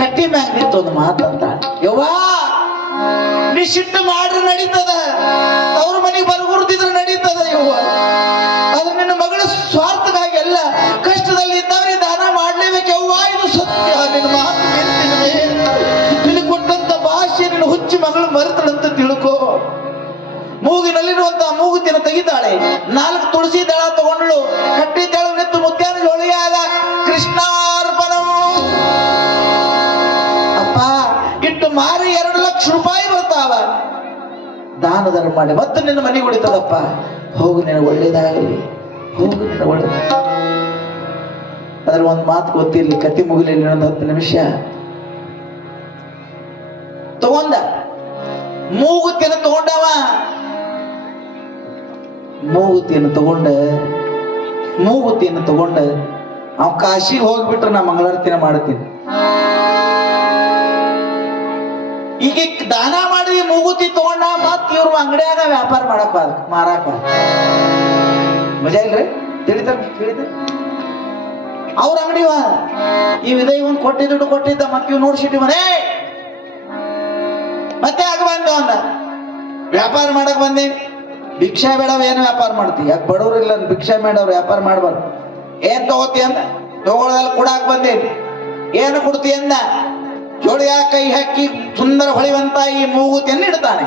ಕಟ್ಟಿ ಮ್ಯಾಗ ನಿಂತು ಒಂದು ಮಾತಂತ, ಯವ್ವಾ ನೀ ಸಿಟ್ಟು ಮಾಡ್ರೆ ನಡೀತದ, ಅವ್ರ ಮನೆಗೆ ಬರಗುರ್ದಿದ್ರೆ ನಡೀತದ ಯವ್ವ, ಆದ್ರೆ ನಿನ್ನ ಮಗಳ ಸ್ವಾರ್ಥಗಾಗಿ ಎಲ್ಲ ಕಷ್ಟದಲ್ಲಿ ಇದ್ದವ್ರಿಗೆ ದಾನ ಮಾಡ್ಲೇಬೇಕು ಯವ್ವ, ಇದು ಸತ್ಯ. ನಿನ್ನ ಮಾತು ನಿನಗೆ ಕೊಟ್ಟಂತ ಭಾಷೆ ನಿನ್ನ ಹುಚ್ಚಿ ಮಗಳು ಮರೆತಳಂತ ತಿಳ್ಕೋ. ಮೂಗಿನಲ್ಲಿರುವಂತಹ ಮೂಗುತಿಯನ್ನು ತೆಗಿತಾಳೆ, 4 ತುಳಸಿ ದಳ ತಗೊಂಡಳು, ಕಟ್ಟಿ ತೆಳು ನಿಂತು ಮುತ್ಯಾನ ಜೋಳಿಯಾದ ಕೃಷ್ಣಾರ್ಪಣವು. ಅಪ್ಪ ಇಟ್ಟು ಮಾರಿ 2 ಲಕ್ಷ ರೂಪಾಯಿ ಬರ್ತಾವ, ದಾನ ಧರ್ಮ ಮಾಡಿ ಮತ್ತೆ ನಿನ್ನ ಮನೆಗೆ ಉಳಿತದಪ್ಪ. ಹೋಗು ನಿನಗೆ ಒಳ್ಳೇದಾಗಲಿ, ಹೋಗು ನಿನ್ನ ಒಳ್ಳೇದ. ಅದ್ರ ಒಂದು ಮಾತು ಗೊತ್ತಿರ್ಲಿ, ಕತ್ತಿ ಮುಗಿಲಿ. 10 ನಿಮಿಷ ತಗೊಂಡ ಮೂಗುತಿಯನ್ನು ತಗೊಂಡವ, ಮೂಗುತಿಯನ್ನು ತಗೊಂಡ ಅವ್ ಕಾಶಿಗೆ ಹೋಗ್ಬಿಟ್ರೆ ನಾ ಮಂಗಳಾರತಿನ ಮಾಡ್ತೀನಿ. ಈಗ ದಾನ ಮಾಡಿ ಮೂಗುತಿ ತಗೊಂಡ ಮತ್ ಇವ್ರ ಅಂಗಡಿಯಾಗ ವ್ಯಾಪಾರ ಮಾರಾಕ ಮಜಾ ಇಲ್ರಿ? ತಿಳಿದ ಅವ್ರ ಅಂಗಡಿವ ಇವಿದೆ, ಇವನ್ ಕೊಟ್ಟಿದ್ದ ಮತ್ ಇವ್ ನೋಡ್ಸಿಟ್ಟಿ ಮನೆ ಮತ್ತೆ ಆಗ ಬಂದ ಅಂದ, ವ್ಯಾಪಾರ ಮಾಡಕ್ ಬಂದೆ. ಭಿಕ್ಷಾ ಬೇಡವ, ಏನು ವ್ಯಾಪಾರ ಮಾಡ್ತೀವಿ? ಯಾಕೆ ಬಡವ್ರು ಇಲ್ಲ ಭಿಕ್ಷಾ ಬೇಡವ್ರು ವ್ಯಾಪಾರ ಮಾಡ್ಬಾರ್ದು. ಏನ್ ತಗೋತಿ ಅಂದ, ತಗೊಳ್ಳೋದಲ್ಲಿ ಕೊಡಾಕ್ ಬಂದೇನಿ. ಏನು ಕೊಡ್ತಿ ಅಂದ, ಜೋಳಿಯ ಕೈ ಹಾಕಿ ಸುಂದರ ಹೊಳೆಯುವಂತ ಈ ಮೂಗುತಿಯನ್ನು ಇಡ್ತಾನೆ.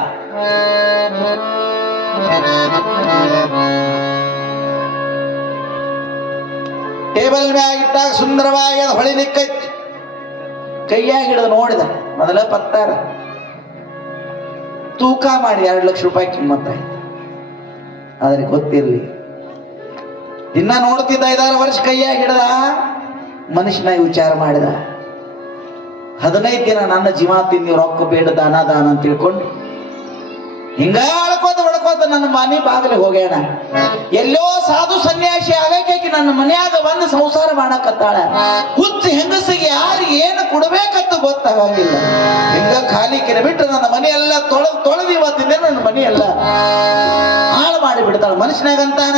ಟೇಬಲ್ ಮ್ಯಾಗ ಇಟ್ಟಾಗ ಸುಂದರವಾಗಿ ಅದು ಹೊಳಿಲಿಕ್ಕೈತಿ. ಕೈಯಾಗಿ ಹಿಡಿದು ನೋಡಿದ, ಮೊದಲ ಪತ್ತಾರ ತೂಕ ಮಾಡಿ 2 ಲಕ್ಷ ರೂಪಾಯಿ ಕಿಮ್ಮತ್ತಾಯ್ತು. ಆದ್ರೆ ಗೊತ್ತಿರ್ಲಿ, ದಿನ ನೋಡ್ತಿದ್ದ 5-6 ವರ್ಷ ಕೈಯಾಗಿ ಹಿಡ್ದ, ಮನುಷ್ಯನಾಗಿ ವಿಚಾರ ಮಾಡಿದ. 15 ದಿನ ನನ್ನ ಜೀವ ತಿಂದಿ ರೊಕ್ಕ ಬೇಡ, ದಾನ ಅಂತ ತಿಳ್ಕೊಂಡು ಹಿಂಗ ಹೊಡ್ಕೋತ ನನ್ನ ಮನೆ ಬಾಗಿಲಿಗೆ ಹೋಗ್ಯಾಣ. ಎಲ್ಲೋ ಸಾಧು ಸನ್ಯಾಸಿ ಆಗಕ್ಕೆ ನನ್ನ ಮನ್ಯಾಗ ಬಂದು ಸಂಸಾರ ಮಾಡಕತ್ತಾಳ. ಹುಚ್ಚ ಹೆಂಗಸಿಗೆ ಯಾರು ಏನು ಕೊಡ್ಬೇಕಂತ ಗೊತ್ತಾಗಂಗಿಲ್ಲ. ಹಿಂಗ ಖಾಲಿ ಕಿನ ಬಿಟ್ರೆ ನನ್ನ ಮನೆಯೆಲ್ಲ ತೊಳೆದು ಇವತ್ತಿಂದ ನನ್ನ ಮನೆಯೆಲ್ಲ ಹಾಳು ಮಾಡಿ ಬಿಡ್ತಾಳ. ಮನುಷ್ಯನಾಗಂತಾನ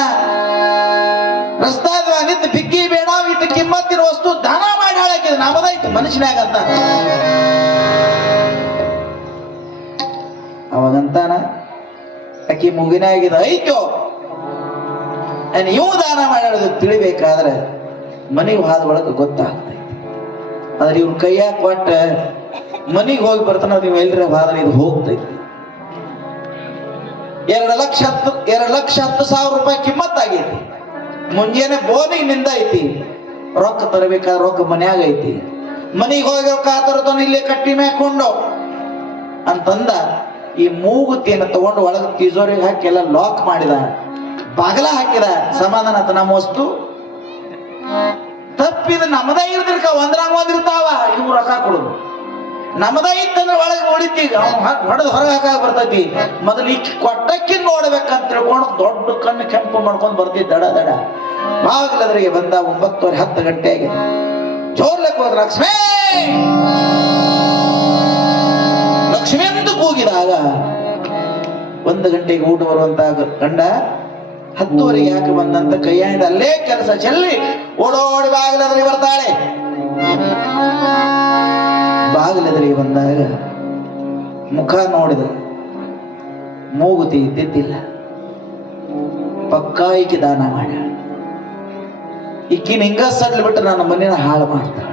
ರಸ್ತಾದ ನಿಂತು ಬಿಗ್ಗಿ ಬೇಡ, ಇಟ್ಟು ಕಿಮ್ಮತ್ತಿನ ವಸ್ತು ದಾನ ಮಾಡಿ ಹಾಳಾಕಿದ ನಮ್ಮದಾಯ್ತು ಮನುಷ್ಯನಾಗಂತ. ಅವಾಗಂತಾನ ಅಕ್ಕಿ ಮುಗಿನಾಗಿದೆ ಐತೋ ಇವು ದಾನ ಮಾಡ್ಯಾಡೋದು ತಿಳಿಬೇಕಾದ್ರೆ ಮನೆಗೆ ಹೋದ ಒಳಗೆ ಗೊತ್ತಾಗ್ತೈತಿ. ಆದ್ರೆ ಇವ್ನ ಕೈಯಾಗ ಕೊಟ್ಟ ಮನೆಗೆ ಹೋಗಿ ಬರ್ತಾನ, ನೀವು ಎಲ್ರ ಹೋದ್ರೆ ಇದು ಹೋಗ್ತೈತಿ. 2,10,000 ರೂಪಾಯಿ ಕಿಮ್ಮತ್ತಾಗೈತಿ. ಮುಂಜಾನೆ ಬೋನಿಗೆ ನಿಂದ ಐತಿ, ರೊಕ್ಕ ತರಬೇಕಾದ್ರೆ ರೊಕ್ಕ ಮನ್ಯಾಗ ಐತಿ. ಮನೆಗೆ ಹೋಗಿ ರೊಕ್ಕ ತರತಾನ, ಇಲ್ಲೇ ಕಟ್ಟಿ ಮ್ಯಾಕೊಂಡು ಅಂತಂದ. ಈ ಮೂಗುತಿಯನ್ನು ತಗೊಂಡು ಒಳಗೆ ತಿಜೋರಿಗೆ ಹಾಕಿ ಎಲ್ಲ ಲಾಕ್ ಮಾಡಿದ, ಬಾಗಲ ಹಾಕಿದ. ಸಮಾಧಾನ ಆತ, ನಮ್ಮ ವಸ್ತು ತಪ್ಪಿದ ನಮ್ಮದೇ ಇರ್ತಿರ್ಕ ಒಂದಿರ್ತಾವ, ಇವು ರೊಕ್ಕ ಕೊಡುದು. ನಮ್ಮದೇ ಇತ್ತಂದ್ರೆ ಒಳಗೆ ಹೊಡಿತಿ, ಹೊಡೆದು ಹೊರಗೆ ಹಾಕಾಗ ಬರ್ತೈತಿ. ಮೊದಲು ಈ ಕೊಟ್ಟಕ್ಕಿ ನೋಡ್ಬೇಕಂತ ತಿಳ್ಕೊಂಡು ದೊಡ್ಡ ಕಣ್ಣು ಕೆಂಪು ಮಾಡ್ಕೊಂಡು ಬರ್ತಿ ದಡ ಬಾಗಿಲದ್ರಿಗೆ ಬಂದ. 9:10 ಗಂಟೆಗೆ ಜೋರ್ಲಕ್ಕೆ ಹೋದ್ರ ಲಕ್ಷ್ಮೇ ಎಂದು ಕೂಗಿದಾಗ 1 ಗಂಟೆಗೆ ಊಟ ಬರುವಂತ ಗಂಡ 10ವರೆಗೆ ಯಾಕೆ ಬಂದಂತ ಕೈಯಾಯಿಂದ ಅಲ್ಲೇ ಕೆಲಸ ಚೆಲ್ಲಿ ಓಡೋಡಿ ಬಾಗಿಲದ್ರಿಗೆ ಬರ್ತಾಳೆ. ಬಾಗಿಲದ್ರಿಗೆ ಬಂದಾಗ ಮುಖ ನೋಡಿದ, ಮೂಗುತಿ ಇದ್ದಿದ್ದಿಲ್ಲ. ಪಕ್ಕ ಈಕಿ ದಾನ ಮಾಡ, ಈಕಿನ ಹಿಂಗ ಸಡ್ಲು ಬಿಟ್ಟು ನನ್ನ ಮನೇನ ಹಾಳು ಮಾಡ್ತಾಳ.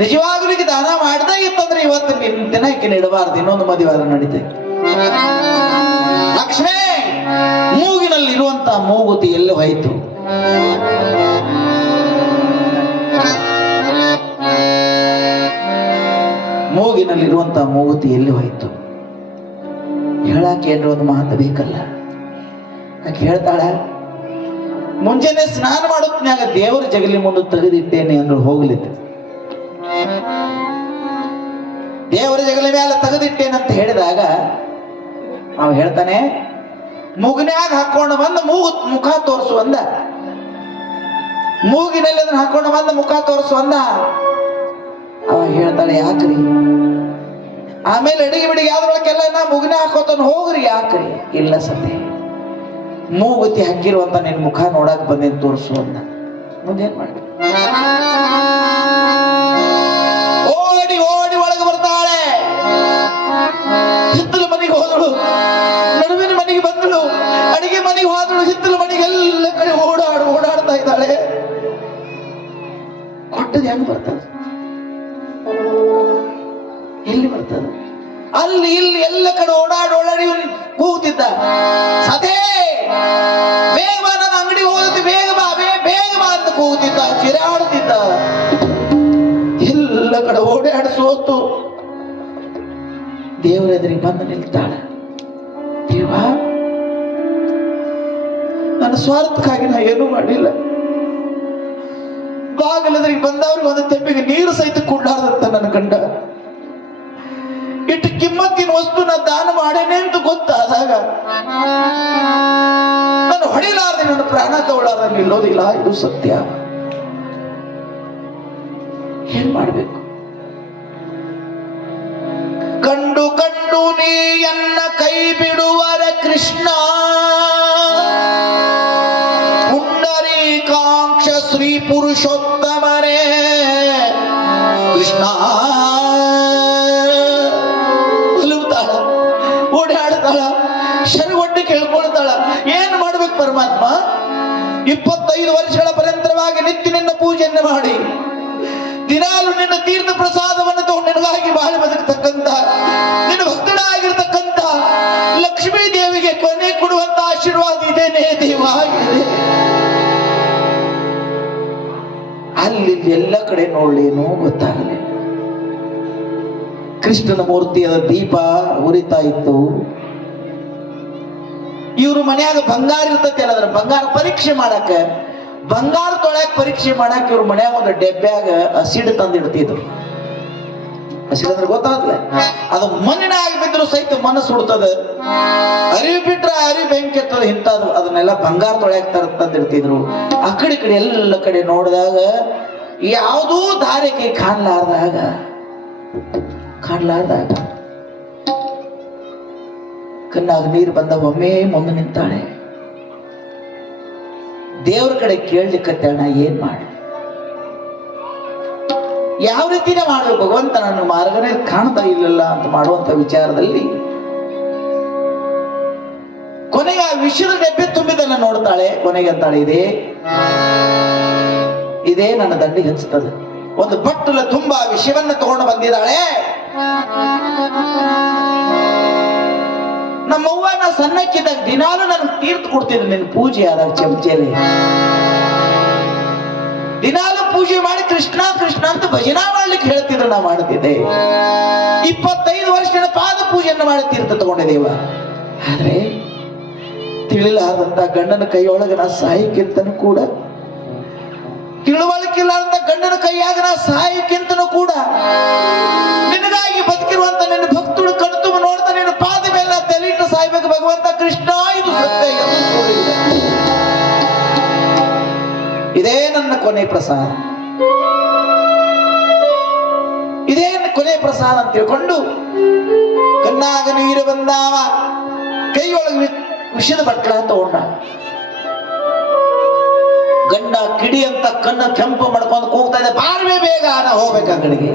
ನಿಜವಾಗ್ಲೂ ಈಗ ದಾನ ಮಾಡ್ದ ಇತ್ತಂದ್ರೆ ಇವತ್ತು ದಿನ ಈಕಿನ ಇಡಬಾರ್ದು, ಇನ್ನೊಂದು ಮದುವೆ ನಡೀತೈತಿ. ಲಕ್ಷ್ಮೇ ಮೂಗಿನಲ್ಲಿ ಇರುವಂತ ಮೂಗುತಿ ಎಲ್ಲಿ ಹೋಯ್ತು? ಮೂಗಿನಲ್ಲಿರುವಂತ ಮೂಗುತಿ ಎಲ್ಲಿ ಹೋಯ್ತು? ಹೇಳಕ್ಕೆ ಏನ್ರ ಒಂದು ಮಾತು ಬೇಕಲ್ಲ. ಆಕೆ ಹೇಳ್ತಾಳ, ಮುಂಜಾನೆ ಸ್ನಾನ ಮಾಡೋತ್ನ್ಯಾಗ ದೇವರ ಜಗಲಿ ಮುಂದೆ ತೆಗೆದಿಟ್ಟೇನೆ ಅಂದ್ರೆ ಹೋಗ್ಲಿತ್ತು. ದೇವರ ಜಗಲಿ ಮೇಲೆ ತೆಗೆದಿಟ್ಟೇನಂತ ಹೇಳಿದಾಗ ಅವ ಹೇಳ್ತಾನೆ, ಮುಗನ್ಯಾಗ ಹಾಕೊಂಡು ಬಂದ ಮುಖ ತೋರಿಸು ಅಂದ. ಮೂಗಿನಲ್ಲಿ ಅದನ್ನ ಹಾಕೊಂಡು ಬಂದ ಮುಖ ತೋರಿಸು ಅಂದ. ಅವ ಹೇಳ್ತಾಳೆ ಯಾಕ್ರಿ? ಆಮೇಲೆ ಅಡಿಗೆ ಬಿಡಿಗೆ ಯಾವ್ದ್ರೊಳಕ್ಕೆಲ್ಲ ನಾ ಮುಗಿನ ಹಾಕೋತಾನ ಹೋಗ್ರಿ. ಯಾಕ್ರಿ? ಇಲ್ಲ ಸತೆ, ಮೂಗುತಿ ಹಾಕಿರುವಂತ ನಿನ್ ಮುಖ ನೋಡಕ್ ಬಂದೇನ್ ತೋರಿಸು ಅಂದ. ಮುಂದೇನ್ ಮಾಡಿ ಓಡಿ ಓಡಿ ಒಳಗೆ ಬರ್ತಾಳೆ. ಹಿತ್ತಲ ಮನೆಗೆ ಹೋದಳು, ನಡುವಿನ ಮನೆಗೆ ಬಂದಳು, ಅಡಿಗೆ ಮನೆಗೆ ಹೋದಳು, ಹಿತ್ತಲ ಮನೆಗೆ ಎಲ್ಲ ಕಡೆ ಓಡಾಡ್ತಾ ಇದ್ದಾಳೆ. ಕೊಟ್ಟದ ಹೆಂಗ್ ಬರ್ತದೆ? ಎಲ್ಲಿ ಬರ್ತದೆ? ಅಲ್ಲಿ ಇಲ್ಲಿ ಎಲ್ಲ ಕಡೆ ಓಡಾಡಿ ಕೂತಿದ್ದ. ಸದೇ ಬೇಗ ಬಾ, ನನ್ನ ಅಂಗಡಿ ಹೋಗುತ್ತೆ, ಬೇಗ ಬಾ ಅಂತ ಕೂತಿದ್ದ, ಚಿರಾಡುತ್ತಿದ್ದ. ಎಲ್ಲ ಕಡೆ ಓಡಾಡಿ ಸೋತು ದೇವರ ಎದುರಿಗೆ ಬಂದು ನಿಲ್ತಾಳೆ. ದೇವ, ನನ್ನ ಸ್ವಾರ್ಥಕ್ಕಾಗಿ ನಾ ಏನೂ ಮಾಡಿಲ್ಲ. ಬಾಗಿಲದ್ರಿಗೆ ಬಂದವ್ರಿಗೆ ಒಂದು ತೆಪ್ಪಿಗೆ ನೀರು ಸಹಿತ ಕುಡ್ಲಾರ್ದಂತ ನನ್ನ ಗಂಡ ಇಟ್ಟು ಕಿಮ್ಮತ್ತಿನ ವಸ್ತುನ ದಾನ ಮಾಡೇನೆ ಅಂತ ಗೊತ್ತಾದಾಗ ನಾನು ಹೊಡಿಲಾರ್ದೆ, ನನ್ನ ಪ್ರಾಣ ತಗೊಳ್ಳಾರ್ದೆ ನಿಲ್ಲೋದಿಲ್ಲ. ಇದು ಸತ್ಯ. ಏನ್ ಮಾಡ್ಬೇಕು? ಕಂಡು ಕಂಡು ನೀಯನ್ನ ಕೈ ಬಿಡುವರ ಕೃಷ್ಣ, ಪುಂಡರೀಕಾಂಕ್ಷ ಶ್ರೀ ಪುರುಷೋತ್ತಮರೇ ಕೃಷ್ಣ. ಓಡಾಡ್ತಾಳ, ಶರವೊಡ್ಡಿ ಕೇಳ್ಕೊಳ್ತಾಳ. ಏನ್ ಮಾಡ್ಬೇಕು ಪರಮಾತ್ಮ? 25 ವರ್ಷಗಳ ಪರ್ಯಂತರವಾಗಿ ನಿತ್ಯ ನಿನ್ನ ಪೂಜೆಯನ್ನು ಮಾಡಿ ದಿನಾಲು ನಿನ್ನ ತೀರ್ಥ ಪ್ರಸಾದವನ್ನು ತಗೊಂಡು ನಿನಗಾಗಿ ಬಾಳಿ ಬದುಕತಕ್ಕಂತ ನಿನ್ನ ಭಕ್ತನಾಗಿರ್ತಕ್ಕಂತ ಲಕ್ಷ್ಮೀ ದೇವಿಗೆ ಕೊನೆ ಕೊಡುವಂತ ಆಶೀರ್ವಾದ ಇದೇನೆ ದೇವ. ಅಲ್ಲಿ ಎಲ್ಲ ಕಡೆ ನೋಡ್ಲೇನೋ ಗೊತ್ತಾಗಲಿಲ್ಲ. ಕೃಷ್ಣನ ಮೂರ್ತಿಯ ದೀಪ ಉರಿತಾ ಇತ್ತು. ಇವ್ರು ಮನ್ಯಾಗ ಬಂಗಾರ ಇರ್ತತಿ ಅಲ್ಲ, ಅದ್ರ ಬಂಗಾರ ಪರೀಕ್ಷೆ ಮಾಡಾಕ, ಬಂಗಾರ ತೊಳ್ಯಾಕ ಪರೀಕ್ಷೆ ಮಾಡಾಕ ಇವ್ರ ಮನ್ಯಾಗ ಒಂದು ಡೆಬ್ಬ್ಯಾಗ ಅಸಿಡ್ ತಂದಿಡ್ತಿದ್ರು. ಅಸಿಡ್ ಅಂದ್ರೆ ಗೊತ್ತಾಗ್ತದೆ, ಅದು ಮಣ್ಣಿನಾಗ ಬಿದ್ರು ಸಹಿತ ಮನಸ್ಸು ಸುಡ್ತದ. ಅರಿವು ಬಿಟ್ರೆ ಅರಿವು ಬೆಂಕಿ ಎತ್ತದ. ಇಂಥದ್ದು ಅದನ್ನೆಲ್ಲ ಬಂಗಾರ ತೊಳ್ಯಾಕ ತಂದಿಡ್ತಿದ್ರು. ಆ ಕಡೆ ಕಡೆ ಎಲ್ಲ ಕಡೆ ನೋಡಿದಾಗ ಯಾವುದೂ ದಾರಿ ಕೈ ಕಾಣ್ಲಾರ್ದಾಗ ಕಣ್ಣಾಗ ನೀರು ಬಂದ ಒಮ್ಮೆ ಮುಂದೆ ನಿಂತಾಳೆ. ದೇವ್ರ ಕಡೆ ಕೇಳಲಿಕ್ಕತ್ತಾಳ, ನಾ ಏನ್ ಮಾಡಿ, ಯಾವ ರೀತಿನೇ ಮಾಡ್ಬೇಕು ಭಗವಂತ, ನನ್ನ ಮಾರ್ಗನೇ ಕಾಣ್ತಾ ಇಲ್ಲಲ್ಲ ಅಂತ ಮಾಡುವಂತ ವಿಚಾರದಲ್ಲಿ ಕೊನೆಗೆ ಆ ವಿಷದ ಡೆಬ್ಬೆ ತುಂಬಿದನ್ನ ನೋಡ್ತಾಳೆ. ಕೊನೆಗೆ ಅಂತಾಳೆ, ಇದೇ ನನ್ನ ದಂಡಿಗೆ ಹಚ್ಚುತ್ತದೆ. ಒಂದು ಬಟ್ಟಲ ತುಂಬಾ ವಿಷಯವನ್ನ ತಗೊಂಡು ಬಂದಿದ್ದಾಳೆ. ನಮ್ಮವ್ವ ನಾ ಸಣ್ಣಕ್ಕಿದ್ದಾಗ ದಿನಾಲು ನನಗೆ ತೀರ್ಥ ಕೊಡ್ತಿದ್ರು. ನಿನ್ನ ಪೂಜೆ ಆದಾಗ ಚಮಚೇಲಿ ದಿನಾಲು ಪೂಜೆ ಮಾಡಿ ಕೃಷ್ಣ ಕೃಷ್ಣ ಅಂತ ಭಜನಾ ಮಾಡ್ಲಿಕ್ಕೆ ಹೇಳ್ತಿದ್ರು. ನಾ ಮಾಡ್ತಿದ್ದೆ. 25 ವರ್ಷ ಪಾದ ಪೂಜೆಯನ್ನು ಮಾಡಿ ತೀರ್ಥ ತಗೊಂಡಿದ್ದೇವ. ಆದ್ರೆ ತಿಳಿಲಾರ್ದಂತ ಗಂಡನ ಕೈಯೊಳಗೆ ನಾ ಸಾಯಕ್ಕಿಂತನೂ ಕೂಡ, ತಿಳುವಳಿಕಿಲ್ಲಾರ್ದ ಗಂಡನ ಕೈಯಾಗ ನಾ ಸಾಯಕ್ಕಿಂತನೂ ಕೂಡ ನಿನಗಾಗಿ ಬದುಕಿರುವಂತ ನಿನ್ನ ಭಕ್ತರು ಕಣ್ತುಂಬ ನೋಡ್ತಾ ನಿನ್ನ ಪಾದ ಮೇಲೆ ತಲೆಯಿಟ್ಟು ಸಾಯ್ಬೇಕು ಭಗವಂತ ಕೃಷ್ಣ. ಇದು ಸತ್ಯ. ಇದೇ ನನ್ನ ಕೊನೆ ಪ್ರಸಾದ, ಇದೇ ಕೊನೆ ಪ್ರಸಾದ ಅಂತ ತಿಳ್ಕೊಂಡು ಕಣ್ಣಾಗ ನೀರು ಬಂದಾವ. ಕೈಯೊಳಗೆ ವಿಷದ ಬಟ್ಲ ತಗೊಂಡ. ಗಂಡ ಕಿಡಿ ಅಂತ ಕಣ್ಣ ಕೆಂಪು ಮಾಡ್ಕೊಂಡು ಕೂಗ್ತಾ ಇದೆ, ಬಾರ್ವೆ ಬೇಗ ನಾ ಹೋಗ್ಬೇಕು ಅಂಗಡಿಗೆ.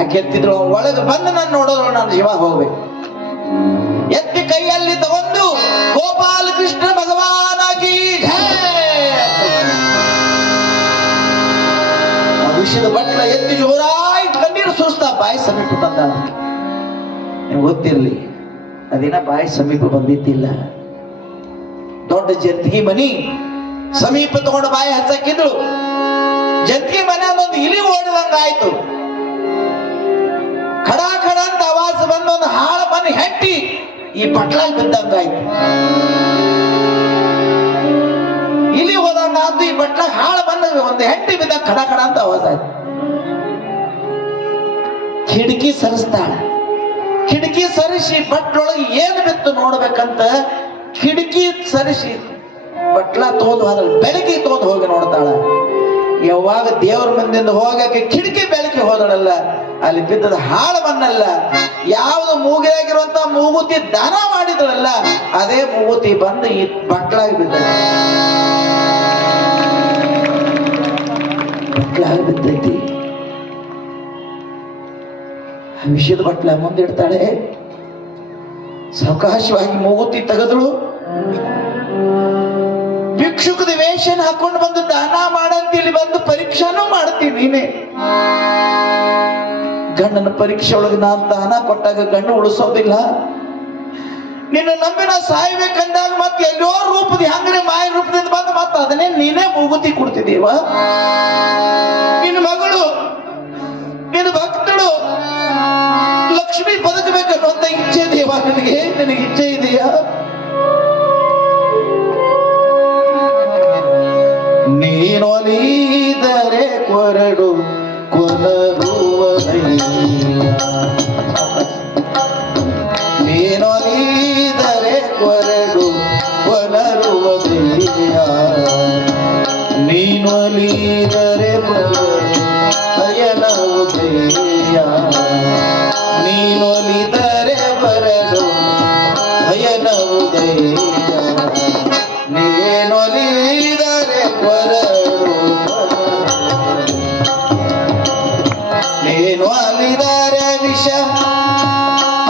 ಆಕೆ ಎತ್ತಿದ್ರು, ಒಳಗೆ ಬಂದು ನಾನು ನೋಡೋದು, ನಾನು ಜೀವ ಹೋಗ್ಬೇಕು. ಎತ್ತಿ ಕೈಯಲ್ಲಿ ತಗೊಂಡು ಗೋಪಾಲ ಕೃಷ್ಣ ಭಗವಾನಾಗಿ ವಿಷದ ಬಟ್ಲ ಎತ್ತಿ ಜೋರಾಗಿ ಕಣ್ಣೀರು ಸುರಿಸ್ತಾ ಬಾಯಿ ಸಮೀಪ ತಂದಾಳ. ನೀವು ಗೊತ್ತಿರ್ಲಿ, ಅದೇನ ಬಾಯಿ ಸಮೀಪ ಬಂದಿದ್ದಿಲ್ಲ. ದೊಡ್ಡ ಜಂತಿಗೆ ಮನಿ ಸಮೀಪ ತಗೊಂಡು ಬಾಯಿ ಹಚ್ಚಕ್ಕಿದ್ರು. ಜಂತಿಗೆ ಮನೆ ಒಂದು ಇಲಿ ಓಡಿದಂಗಾಯ್ತು. ಖಡ ಖಡ ಅಂತ ಆವಾಜ ಬಂದು ಒಂದು ಹಾಳ ಮನೆ ಹೆಟ್ಟಿ ಈ ಬಟ್ಲಾಗಿ ಬಿದ್ದಂಗಾಯ್ತು. ಇಲಿ ಹೋದಂಗಾಯ್ತು. ಈ ಬಟ್ಲಾಗ ಹಾಳ ಬಂದ ಒಂದು ಹೆಟ್ಟಿ ಬಿದ್ದಾಗ ಖಡ ಖಡ ಅಂತ ಆವಾಜ ಆಯ್ತು. ಕಿಟಕಿ ಸರಿಸ್ತಾಳ. ಕಿಟಕಿ ಸರಿಸಿ ಬಟ್ಲೊಳಗೆ ಏನು ಬಿತ್ತು ನೋಡ್ಬೇಕಂತ ಕಿಟಕಿ ಸರಿಸಿ ಬಟ್ಲ ತಗೊಂಡು ಹೋದ ಬೆಳಕಿಗೆ ತಗೊಂಡು ಹೋಗಿ ನೋಡ್ತಾಳ. ಯಾವಾಗ ದೇವ್ರ ಮುಂದಿಂದ ಹೋಗಕ್ಕೆ ಕಿಟಕಿ ಬೆಳಕಿಗೆ ಹೋದಳಲ್ಲ, ಅಲ್ಲಿ ಬಿದ್ದದ ಹಾಳು ಬಂದಲ್ಲ. ಯಾವ್ದು ಮೂಗಿಯಾಗಿರುವಂತ ಮೂಗುತಿ ದಾನ ಮಾಡಿದ್ರಲ್ಲ, ಅದೇ ಮೂಗುತಿ ಬಂದು ಈ ಬಟ್ಲಾಗಿ ಬಿದ್ದೈತಿ. ವಿಷಯದ ಬಟ್ಲ ಮುಂದಿಡ್ತಾಳೆ. ಸಾವಕಾಶವಾಗಿ ಮೂಗುತಿ ತೆಗೆದಳು. ಭಿಕ್ಷುಕದ ವೇಷನ ಹಾಕೊಂಡು ಬಂದು ದಾನ ಮಾಡಂತ ಇಲ್ಲಿ ಬಂದು ಪರೀಕ್ಷಾನೂ ಮಾಡ್ತೀನಿ ನೀನೆ. ಗಂಡನ ಪರೀಕ್ಷೆ ಒಳಗೆ ನಾನು ದಾನ ಕೊಟ್ಟಾಗ ಗಂಡು ಉಳಿಸೋದಿಲ್ಲ. ನಿನ್ನ ನಂಬಿನ ಸಾಯ್ಬೇಕಂದಾಗ ಮತ್ತೆ ಎಲ್ಲೋ ರೂಪದ ಹಂಗ್ರೆ ಮಾಯ ರೂಪದಿಂದ ಬಂದು ಮತ್ತೆ ಅದನ್ನೇ ನೀನೇ ಮೂಗುತಿ ಕೊಡ್ತಿದ್ದೀವ. ನಿನ್ನ ಮಗಳು, ನಿನ್ನ ಭಕ್ತಳು ಲಕ್ಷ್ಮಿ ಬದುಕಬೇಕನ್ನುವಂತ ಇಚ್ಛೆ ಇದೆಯಾ ನಿನಗೆ? ನಿನಗೆ ಇಚ್ಛೆ ಇದೆಯಾ? ನೀನೊಲಿದರೆ ಕೊರಡು ಕೊನರುವದಯ್ಯ, ನೀನೊಲಿದರೆ ಕೊರಡು ಕೊನರುವದಯ್ಯ, ನೀನೊಲಿದರೆ ಭಯನವುದಯ್ಯ, ನೀನೊಲಿದರೆ ಬರಡು ಭಯನವುದಯ್ಯ, ನೀನೊಲಿದರೆ ಕೊರಡು ನೀನು ಅಲಿದರೆ ವಿಷ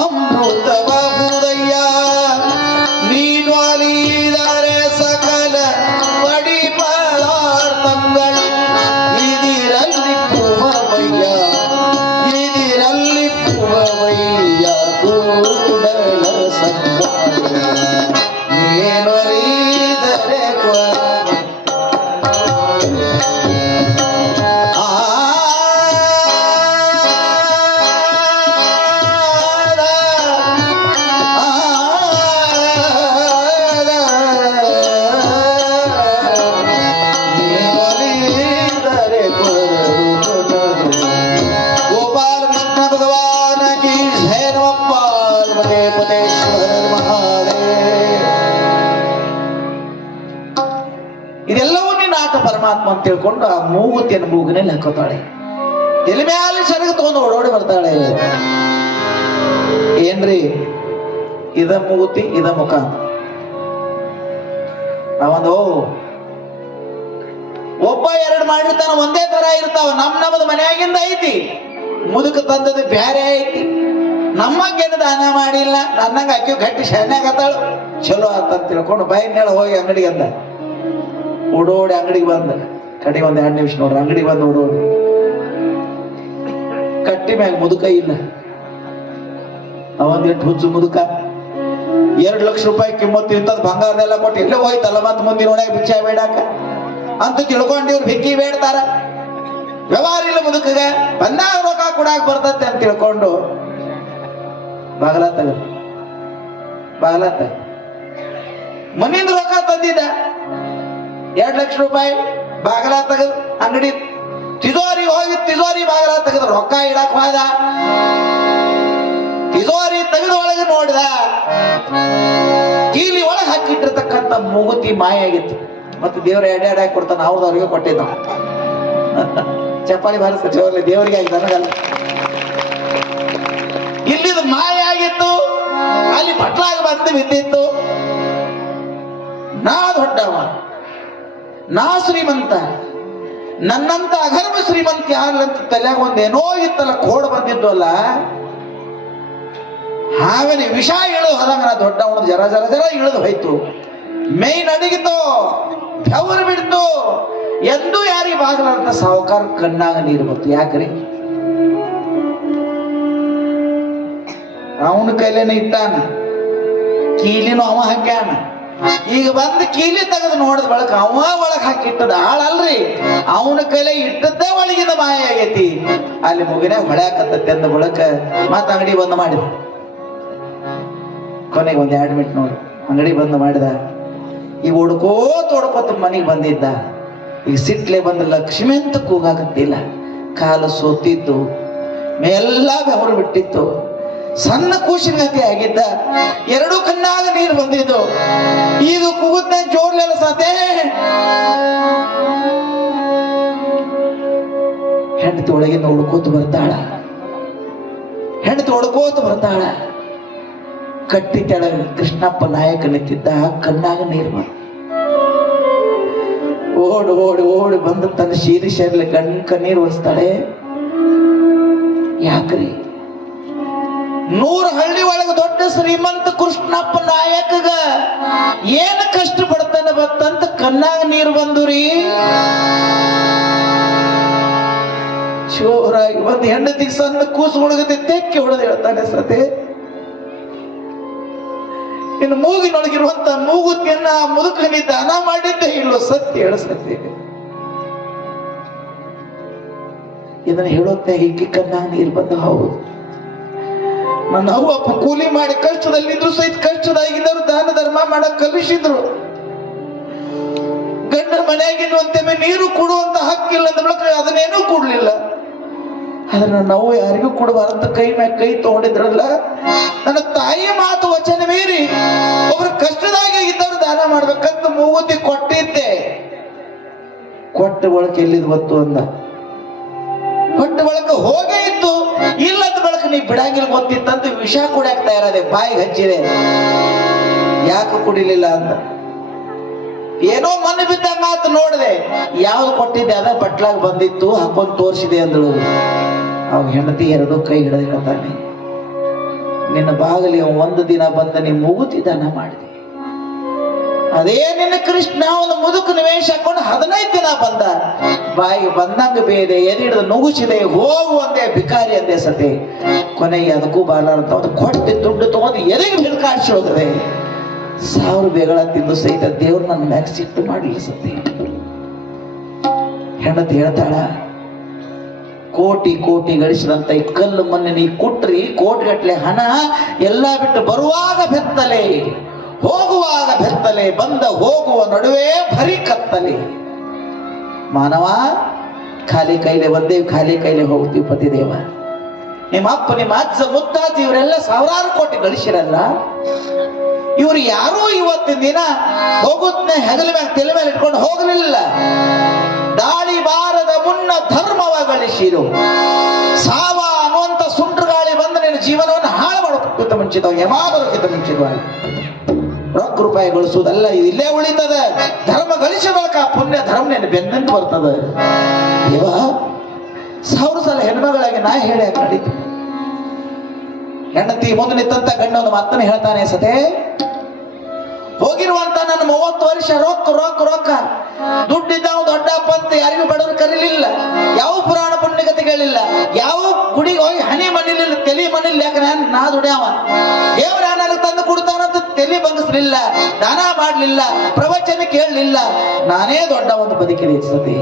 ಅಮೃತಬಹುದಯ್ಯ, ನೀನು ಅಲಿದರೆ ಸಕಲ ಪಡಿ ಪದಾರ್ಥಗಳು ಇದಿರಲ್ಲಿ ಪುವಯ್ಯ, ಇದಿರಲ್ಲಿ ಪುವಯ್ಯ ಕೂಡಲ ಸಂಗ, ನೀನು ಅಲಿದರೆ ಇದೆಲ್ಲವೂ ನೀನು ಆಟ ಪರಮಾತ್ಮ ಅಂತ ತಿಳ್ಕೊಂಡು ಆ ಮೂಗುತಿಯನ್ನು ಮೂಗಿನಲ್ಲಿ ಹಾಕೋತಾಳೆ. ತಲೆ ಮ್ಯಾಲೆ ಸೆರಗು ತಗೊಂಡು ಓಡೋಡಿ ಬರ್ತಾಳೆ. ಏನ್ರಿ ಇದ ಮೂಗುತಿ ಇದ ಮುಖ? ನಾವೊಂದು ಒಬ್ಬ ಎರಡು ಮಾಡಿರ್ತಾನ, ಒಂದೇ ತರ ಇರ್ತಾವ. ನಮ್ಮದು ಮನೆಯಾಗಿಂದ ಐತಿ, ಮುದುಕ ತಂದದ್ದು ಬ್ಯಾರೆ ಐತಿ. ನಮ್ಮಂಗೇನು ದಾನ ಮಾಡಿಲ್ಲ, ನನ್ನಂಗ ಅಕ್ಕಿ ಗಟ್ಟಿ ಶಾನ್ಯಾಗತ್ತಾಳು. ಚಲೋ ಅಂತ ತಿಳ್ಕೊಂಡು ಬೈನ್ಯಾಳ ಹೋಗಿ ಅಂಗಡಿಗೆ ಅಂದ. ಓಡೋಡಿ ಅಂಗಡಿಗೆ ಬಂದ. ಕಡೆ ಒಂದ್ 2 ನಿಮಿಷ ನೋಡ್ರಿ, ಅಂಗಡಿಗೆ ಬಂದು ಓಡೋಡಿ ಕಟ್ಟಿ ಮ್ಯಾಗ ಮುದುಕ ಇಲ್ಲ. ಅವಂದಿಟ್ಟು ಹುಚ್ಚು ಮುದುಕ. 2 ಲಕ್ಷ ರೂಪಾಯಿ ಕಿಮ್ಮತ್ತು ಇಂಥದ್ದು ಬಂಗಾರದೆಲ್ಲ ಕೊಟ್ಟು ಎಲ್ಲೇ ಹೋಯ್ತಲ್ಲ, ಮತ್ತೆ ಮುಂದಿನ ಒಳಗೆ ಭಿಕ್ಷೆ ಬೇಡಾಕ ಅಂತ ತಿಳ್ಕೊಂಡು ಇವ್ರು ಭಿಕ್ಕಿ ಬೇಡ್ತಾರ. ವ್ಯವಹಾರ ಇಲ್ಲ ಮುದುಕಗ, ಬಂದಾಗ ರೊಕ್ಕ ಕೊಡಾಕ್ ಬರ್ತತೆ ಅಂತ ತಿಳ್ಕೊಂಡು ಬಾಗಲ ತಗ ಮನಿಂದ ರೊಕ್ಕ ತಂದಿದ್ದ 2 ಲಕ್ಷ ರೂಪಾಯಿ. ಬಾಗಲ ತೆಗೆದು ಅಂಗಡಿ ತಿಜೋರಿ ಹೋಗಿ ತಿಜೋರಿ ಬಾಗಲ ತೆಗೆದು ರೊಕ್ಕ ಇಡಕ್ ಹೋದ. ತಿಜೋರಿ ತೆಗೆದು ಒಳಗೆ ನೋಡಿದ, ಕೀಲಿ ಒಳಗೆ ಹಾಕಿಟ್ಟಿರ್ತಕ್ಕಂಥ ಮೂಗುತಿ ಮಾಯ ಆಗಿತ್ತು. ಮತ್ತೆ ದೇವ್ರ ಎಡೆ ಹಾಕಿ ಕೊಡ್ತಾನ, ಅವ್ರದವ್ರಿಗೆ ಕೊಟ್ಟಿದ್ದ. ಚಪ್ಪಾಳಿ ಬಾರಿಸ ಜೋರ್ಲಿ, ದೇವರಿಗೆ ಆಗಿ ನನಗಲ್ಲ. ಇಲ್ಲಿದು ಮಾಯ ಆಗಿತ್ತು, ಅಲ್ಲಿ ಬಟ್ಲಾಗ ಬಂದು ಬಿದ್ದಿತ್ತು. ನಾ ದೊಡ್ಡವ, ನಾ ಶ್ರೀಮಂತ, ನನ್ನಂತ ಅಗರ್ಭ ಶ್ರೀಮಂತ ಯಾರಂತ ತಲೆಯಾಗ ಒಂದೇನೋ ಇತ್ತಲ್ಲ, ಕೋಡ್ ಬಂದಿದ್ದು ಅಲ್ಲ. ಹಾವೇನೆ ವಿಷ ಇಳಿದು ಹೋದಂಗ ನಾ ದೊಡ್ಡವನು ಜರ ಜರ ಜರ ಇಳಿದು ಹೋಯ್ತು. ಮೈ ನಡಗಿತು, ಬೆವರು ಬಿಡ್ತು. ಎಂದೂ ಯಾರಿಗೆ ಬಾಗಲಂತ ಸಾವುಕಾರ ಕಣ್ಣಾಗ ನೀರು ಬಂತು. ಯಾಕ್ರಿ? ಅವನ ಕೈಲೇನೆ ಇಟ್ಟಾನ, ಕೀಲಿನೂ ಅವ ಹಾಕ್ಯಾನ. ಈಗ ಬಂದು ಕೀಲಿ ತೆಗೆದು ನೋಡಿದ ಬಳಕ ಅವ ಒಳಗೆ ಹಾಕಿಟ್ಟದ ಆಳಲ್ರಿ, ಅವನ ಕೈಲೇ ಇಟ್ಟದ್ದೇ ಒಳಗಿನ ಮಾಯ ಆಗೈತಿ. ಅಲ್ಲಿ ಮುಗಿನಾಗ ಹೊಳ್ಯಾಕತ್ತೈತಿ ಅಂದ ಬಳಕ ಮತ್ತ ಅಂಗಡಿ ಬಂದ್ ಮಾಡಿದ. ಕೊನೆಗೆ ಒಂದ್ 2 ಮಿನಿಟ್ ನೋಡಿ ಅಂಗಡಿ ಬಂದ್ ಮಾಡಿದ. ಈಗ ಓಡ್ಕೋತ ಮನೆಗೆ ಬಂದಿದ್ದ. ಈಗ ಸಿಟ್ಲೆ ಬಂದ ಲಕ್ಷ್ಮಿ ಅಂತ ಕೂಗಾಕತ್ತಿಲ್ಲ. ಕಾಲು ಸೋತಿತ್ತು, ಮೇಲೆಲ್ಲ ಬೆವರು ಬಿಟ್ಟಿತ್ತು. ಸಣ್ಣ ಕೂಸಿನ ಗತಿ ಆಗಿದ್ದ. 2 ಕಣ್ಣಾಗ ನೀರು ಬಂದಿದ್ದು. ಇದು ಕೂಗುತ್ತ ಜೋರ್ಲೆಲ್ಲ ಸಾತೆ ಹೆಂಡತಿ ಒಳಗಿಂದ ಹುಡ್ಕೋತ ಬರ್ತಾಳ. ಹೆಂಡತಿ ಹೊಡ್ಕೋತ ಬರ್ತಾಳ. ಕಟ್ಟಿ ತೆಳಗ ಕೃಷ್ಣಪ್ಪ ನಾಯಕ ನಿಂತಿದ್ದ, ಕಣ್ಣಾಗ ನೀರು ಬಂದ. ಓಡಿ ಓಡಿ ಓಡಿ ಬಂದು ತನ್ನ ಶೀರಿಷಲ್ಲಿ ಕಣ್ಣೀರು ಒರೆಸ್ತಾಳೆ. ಯಾಕ್ರಿ? 100 ಹಳ್ಳಿ ಒಳಗ ದೊಡ್ಡ ಶ್ರೀಮಂತ ಕೃಷ್ಣಪ್ಪ ನಾಯಕಗ ಏನ್ ಕಷ್ಟ ಪಡ್ತಾನೆ ಬತ್ತಂತ ಕಣ್ಣಾಗ ನೀರು ಬಂದುರಿ. ಜೋರಾಗಿ ಬಂದು ಹೆಂಡತಿಗೆ ಸಣ್ಣ ಕೂಸು ಹುಡುಗತೆ ತೆಕ್ಕಿ ಹೊಡೆದು ಹೇಳ್ತಾನೆ, ಸತೆ ಇನ್ನು ಮೂಗಿನೊಳಗಿರುವಂತ ಮೂಗುತಿಯನ್ನ ಮುದುಕನಿ ದಾನ ಮಾಡಿದ್ದೆ ಇಲ್ಲೋ, ಸತ್ಯ ಹೇಳ ಸತ್ಯ. ಇದನ್ನ ಹೇಳೋತ್ತೆ ಈಕೆ ಕಣ್ಣಾಗ ನೀರು ಬಂದ. ಹೌದು, ನನ್ನ ಅವ್ವ ಅಪ್ಪ ಕೂಲಿ ಮಾಡಿ ಕಷ್ಟದಲ್ಲಿದ್ರು ಸಹಿತ ಕಷ್ಟದಾಗಿದ್ದರು ದಾನ ಧರ್ಮ ಮಾಡಕ್ ಕಲಿಸಿದ್ರು. ಗಂಡನ ಮನೆಯಾಗಿರುವಂತೆ ನೀರು ಕೊಡುವಂತ ಹಕ್ಕಿಲ್ಲ ಅಂದ ಬಳಿಕ ಅದನ್ನೇನೂ ಕೊಡ್ಲಿಲ್ಲ. ಆದ್ರೆ ನಾವು ಯಾರಿಗೂ ಕೊಡಬಾರಂತ ಕೈ ಮ್ಯಾಗ ಕೈ ತಗೊಂಡಿದ್ರಲ್ಲ. ನನ್ನ ತಾಯಿ ಮಾತು ವಚನ ಮೀರಿ ಒಬ್ರು ಕಷ್ಟದಾಗ ಇದ್ದವ್ರು ದಾನ ಮಾಡ್ಬೇಕಂತ ಮೂಗುತಿ ಕೊಟ್ಟಿದ್ದೆ. ಕೊಟ್ಟ ಬಳಕ ಎಲ್ಲಿದ್ ಗೊತ್ತು ಅಂದ. ಕೊಟ್ಟ ಬಳಕ ಹೋಗೇ ಇತ್ತು, ಇಲ್ಲದ ಬಳಕ ನೀ ಬಿಡಂಗಿಲ್ಲ ಗೊತ್ತಿತ್ತಂತ ವಿಷ ಕುಡಿಯಾಕ ತಯಾರದೆ. ಬಾಯಿಗೆ ಹಚ್ಚಿದೆ. ಯಾಕೆ ಕುಡಿಲಿಲ್ಲ ಅಂದ. ಏನೋ ಮಣ್ಣು ಬಿದ್ದಂಗ ಆತ ನೋಡಿದೆ. ಯಾವ್ದು ಕೊಟ್ಟಿದ್ದೆ ಅದ ಬಟ್ಲಾಗ ಬಂದಿತ್ತು, ಹಾಕೊಂಡ್ ತೋರಿಸಿದೆ ಅಂದಳು. ಅವ್ ಹೆಂಡತಿ 2 ಕೈ ಹಿಡಿದು ಹೇಳ್ತಾನೆ, ನಿನ್ನ ಬಾಗಲಿ ಒಂದು ದಿನ ಬಂದ ನೀ ಮೂಗುತಿ ದಾನ ಮಾಡಿದೆ. ಅದೇ ನಿನ್ನ ಕೃಷ್ಣ ಒಂದು ಮುದುಕು ನಿವೇಶ ಹಾಕೊಂಡು 15 ದಿನ ಬಂದ. ಬಾಯಿಗೆ ಬಂದಂಗ ಬೇದೆ, ಎದಿಡಿದು ನುಗ್ಗಿಸಿದೆ, ಹೋಗುವಂತೆ ಭಿಕಾರಿ ಅಂದೆ ಸತೆ. ಕೊನೆಗೆ ಅದಕ್ಕೂ ಬಾಲಾರಂತ ಒಂದು ಕೊಟ್ಟು ದುಡ್ಡು ತಗೊಂಡು ಎದೆಗೆ ಬಿಡ್ಕಾಡ್ಸಿ ಹೋಗದೆ. 1000 ಬೇಗಳ ತಿಂದು ಸಹಿತ ದೇವ್ರು ನನ್ನ ಮ್ಯಾಗ ಸಿಟ್ಟು ಮಾಡಲಿ ಸತೆ. ಹೆಂಡತಿ ಹೇಳ್ತಾಳ, ಕೋಟಿ ಕೋಟಿ ಗಳಿಸಿದಂತ ಈ ಕಲ್ಲು ಮೊನ್ನೆ ನೀ ಕುಟ್ರಿ ಕೋಟಿಗಟ್ಲೆ ಹಣ ಎಲ್ಲ ಬಿಟ್ಟು ಬರುವಾಗ ಬೆತ್ತಲೆ, ಹೋಗುವಾಗ ಬೆತ್ತಲೆ, ಬಂದ ಹೋಗುವ ನಡುವೆ ಭರಿ ಕತ್ತಲೆ. ಮಾನವ, ಖಾಲಿ ಕೈಲೆ ಬಂದೇವಿ, ಖಾಲಿ ಕೈಲೆ ಹೋಗ್ತೀವಿ. ಪತಿದೇವ, ನಿಮ್ಮ ಅಪ್ಪ ನಿಮ್ಮ ಅಜ್ಜ ಮುತ್ತಾಜಿ ಇವರೆಲ್ಲ 1000 ಕೋಟಿ ಗಳಿಸಿರಲ್ಲ. ಇವ್ರು ಯಾರೂ ಇವತ್ತಿನ ದಿನ ಹೋಗುತ್ತನೆ ಹೆಗಲ ಮ್ಯಾಗ ತಲೆ ಮೇಲೆ ಇಟ್ಕೊಂಡು ಹೋಗಲಿಲ್ಲ. ದಾಳಿ ಬಾರದ ಮುನ್ನ ಧರ್ಮವ ಗಳಿಸಿರು. ಸಾವ ಅನ್ನುವಂತ ಸುಂಟ್ರ ಗಾಳಿ ಬಂದ ನಿನ್ನ ಜೀವನವನ್ನು ಹಾಳು ಮಾಡೋಕ್ಕಿಂತ ಮುಂಚಿತವಾಗಿ, ಯಮಾ ಬರೋಕ್ಕಿಂತ ಮುಂಚಿತವಾಗಿ ರೊಕ್ಕ ರೂಪಾಯಿ ಗಳಿಸುವುದಲ್ಲ, ಇದು ಇಲ್ಲೇ ಉಳಿತದ. ಧರ್ಮ ಗಳಿಸಬೇಕ, ಪುಣ್ಯ ಧರ್ಮ ಬೆನ್ನಂಟು ಬರ್ತದ. ದೇವ, 1000 ಸಲ ಹೆಣ್ಮಗಳಾಗಿ ನಾ ಹೇಳಿ ನಡೀತು. ಹೆಂಡತಿ ಮುಂದೆ ನಿಂತ ಗಂಡ ಒಂದು ಮಾತನ್ನು ಹೇಳ್ತಾನೆ, ಸತೆ ಹೋಗಿರುವಂತ ನನ್ನ 30 ವರ್ಷ ರೊಕ್ಕ ರೊಕ್ಕ ರೊಕ್ಕ ದುಡ್ಡಿದ್ದ ದೊಡ್ಡಪ್ಪ ಅಂತ ಯಾರಿಗೂ ಬಡವರು ಕರೀಲಿಲ್ಲ. ಯಾವ ಪುರಾಣ ಪುಣ್ಯಕತೆಗಳಿಲ್ಲ, ಯಾವ ಗುಡಿಗೆ ಹೋಗಿ ಹನಿ ಮನಿಲಿಲ್ಲ, ತಲೆ ಮನಿಲ್ಲ. ಯಾಕಂದ್ರೆ ನಾ ದುಡ್ಯಾವ, ದೇವರ ನನಗೆ ತಂದು ಕೊಡ್ತಾನಂತ ತಲೆ ಬಂಗಿಸ್ಲಿಲ್ಲ, ದಾನ ಮಾಡ್ಲಿಲ್ಲ, ಪ್ರವಚನ ಕೇಳಲಿಲ್ಲ. ನಾನೇ ದೊಡ್ಡ ಒಂದು ಬದುಕಿದೆ ಸತಿ.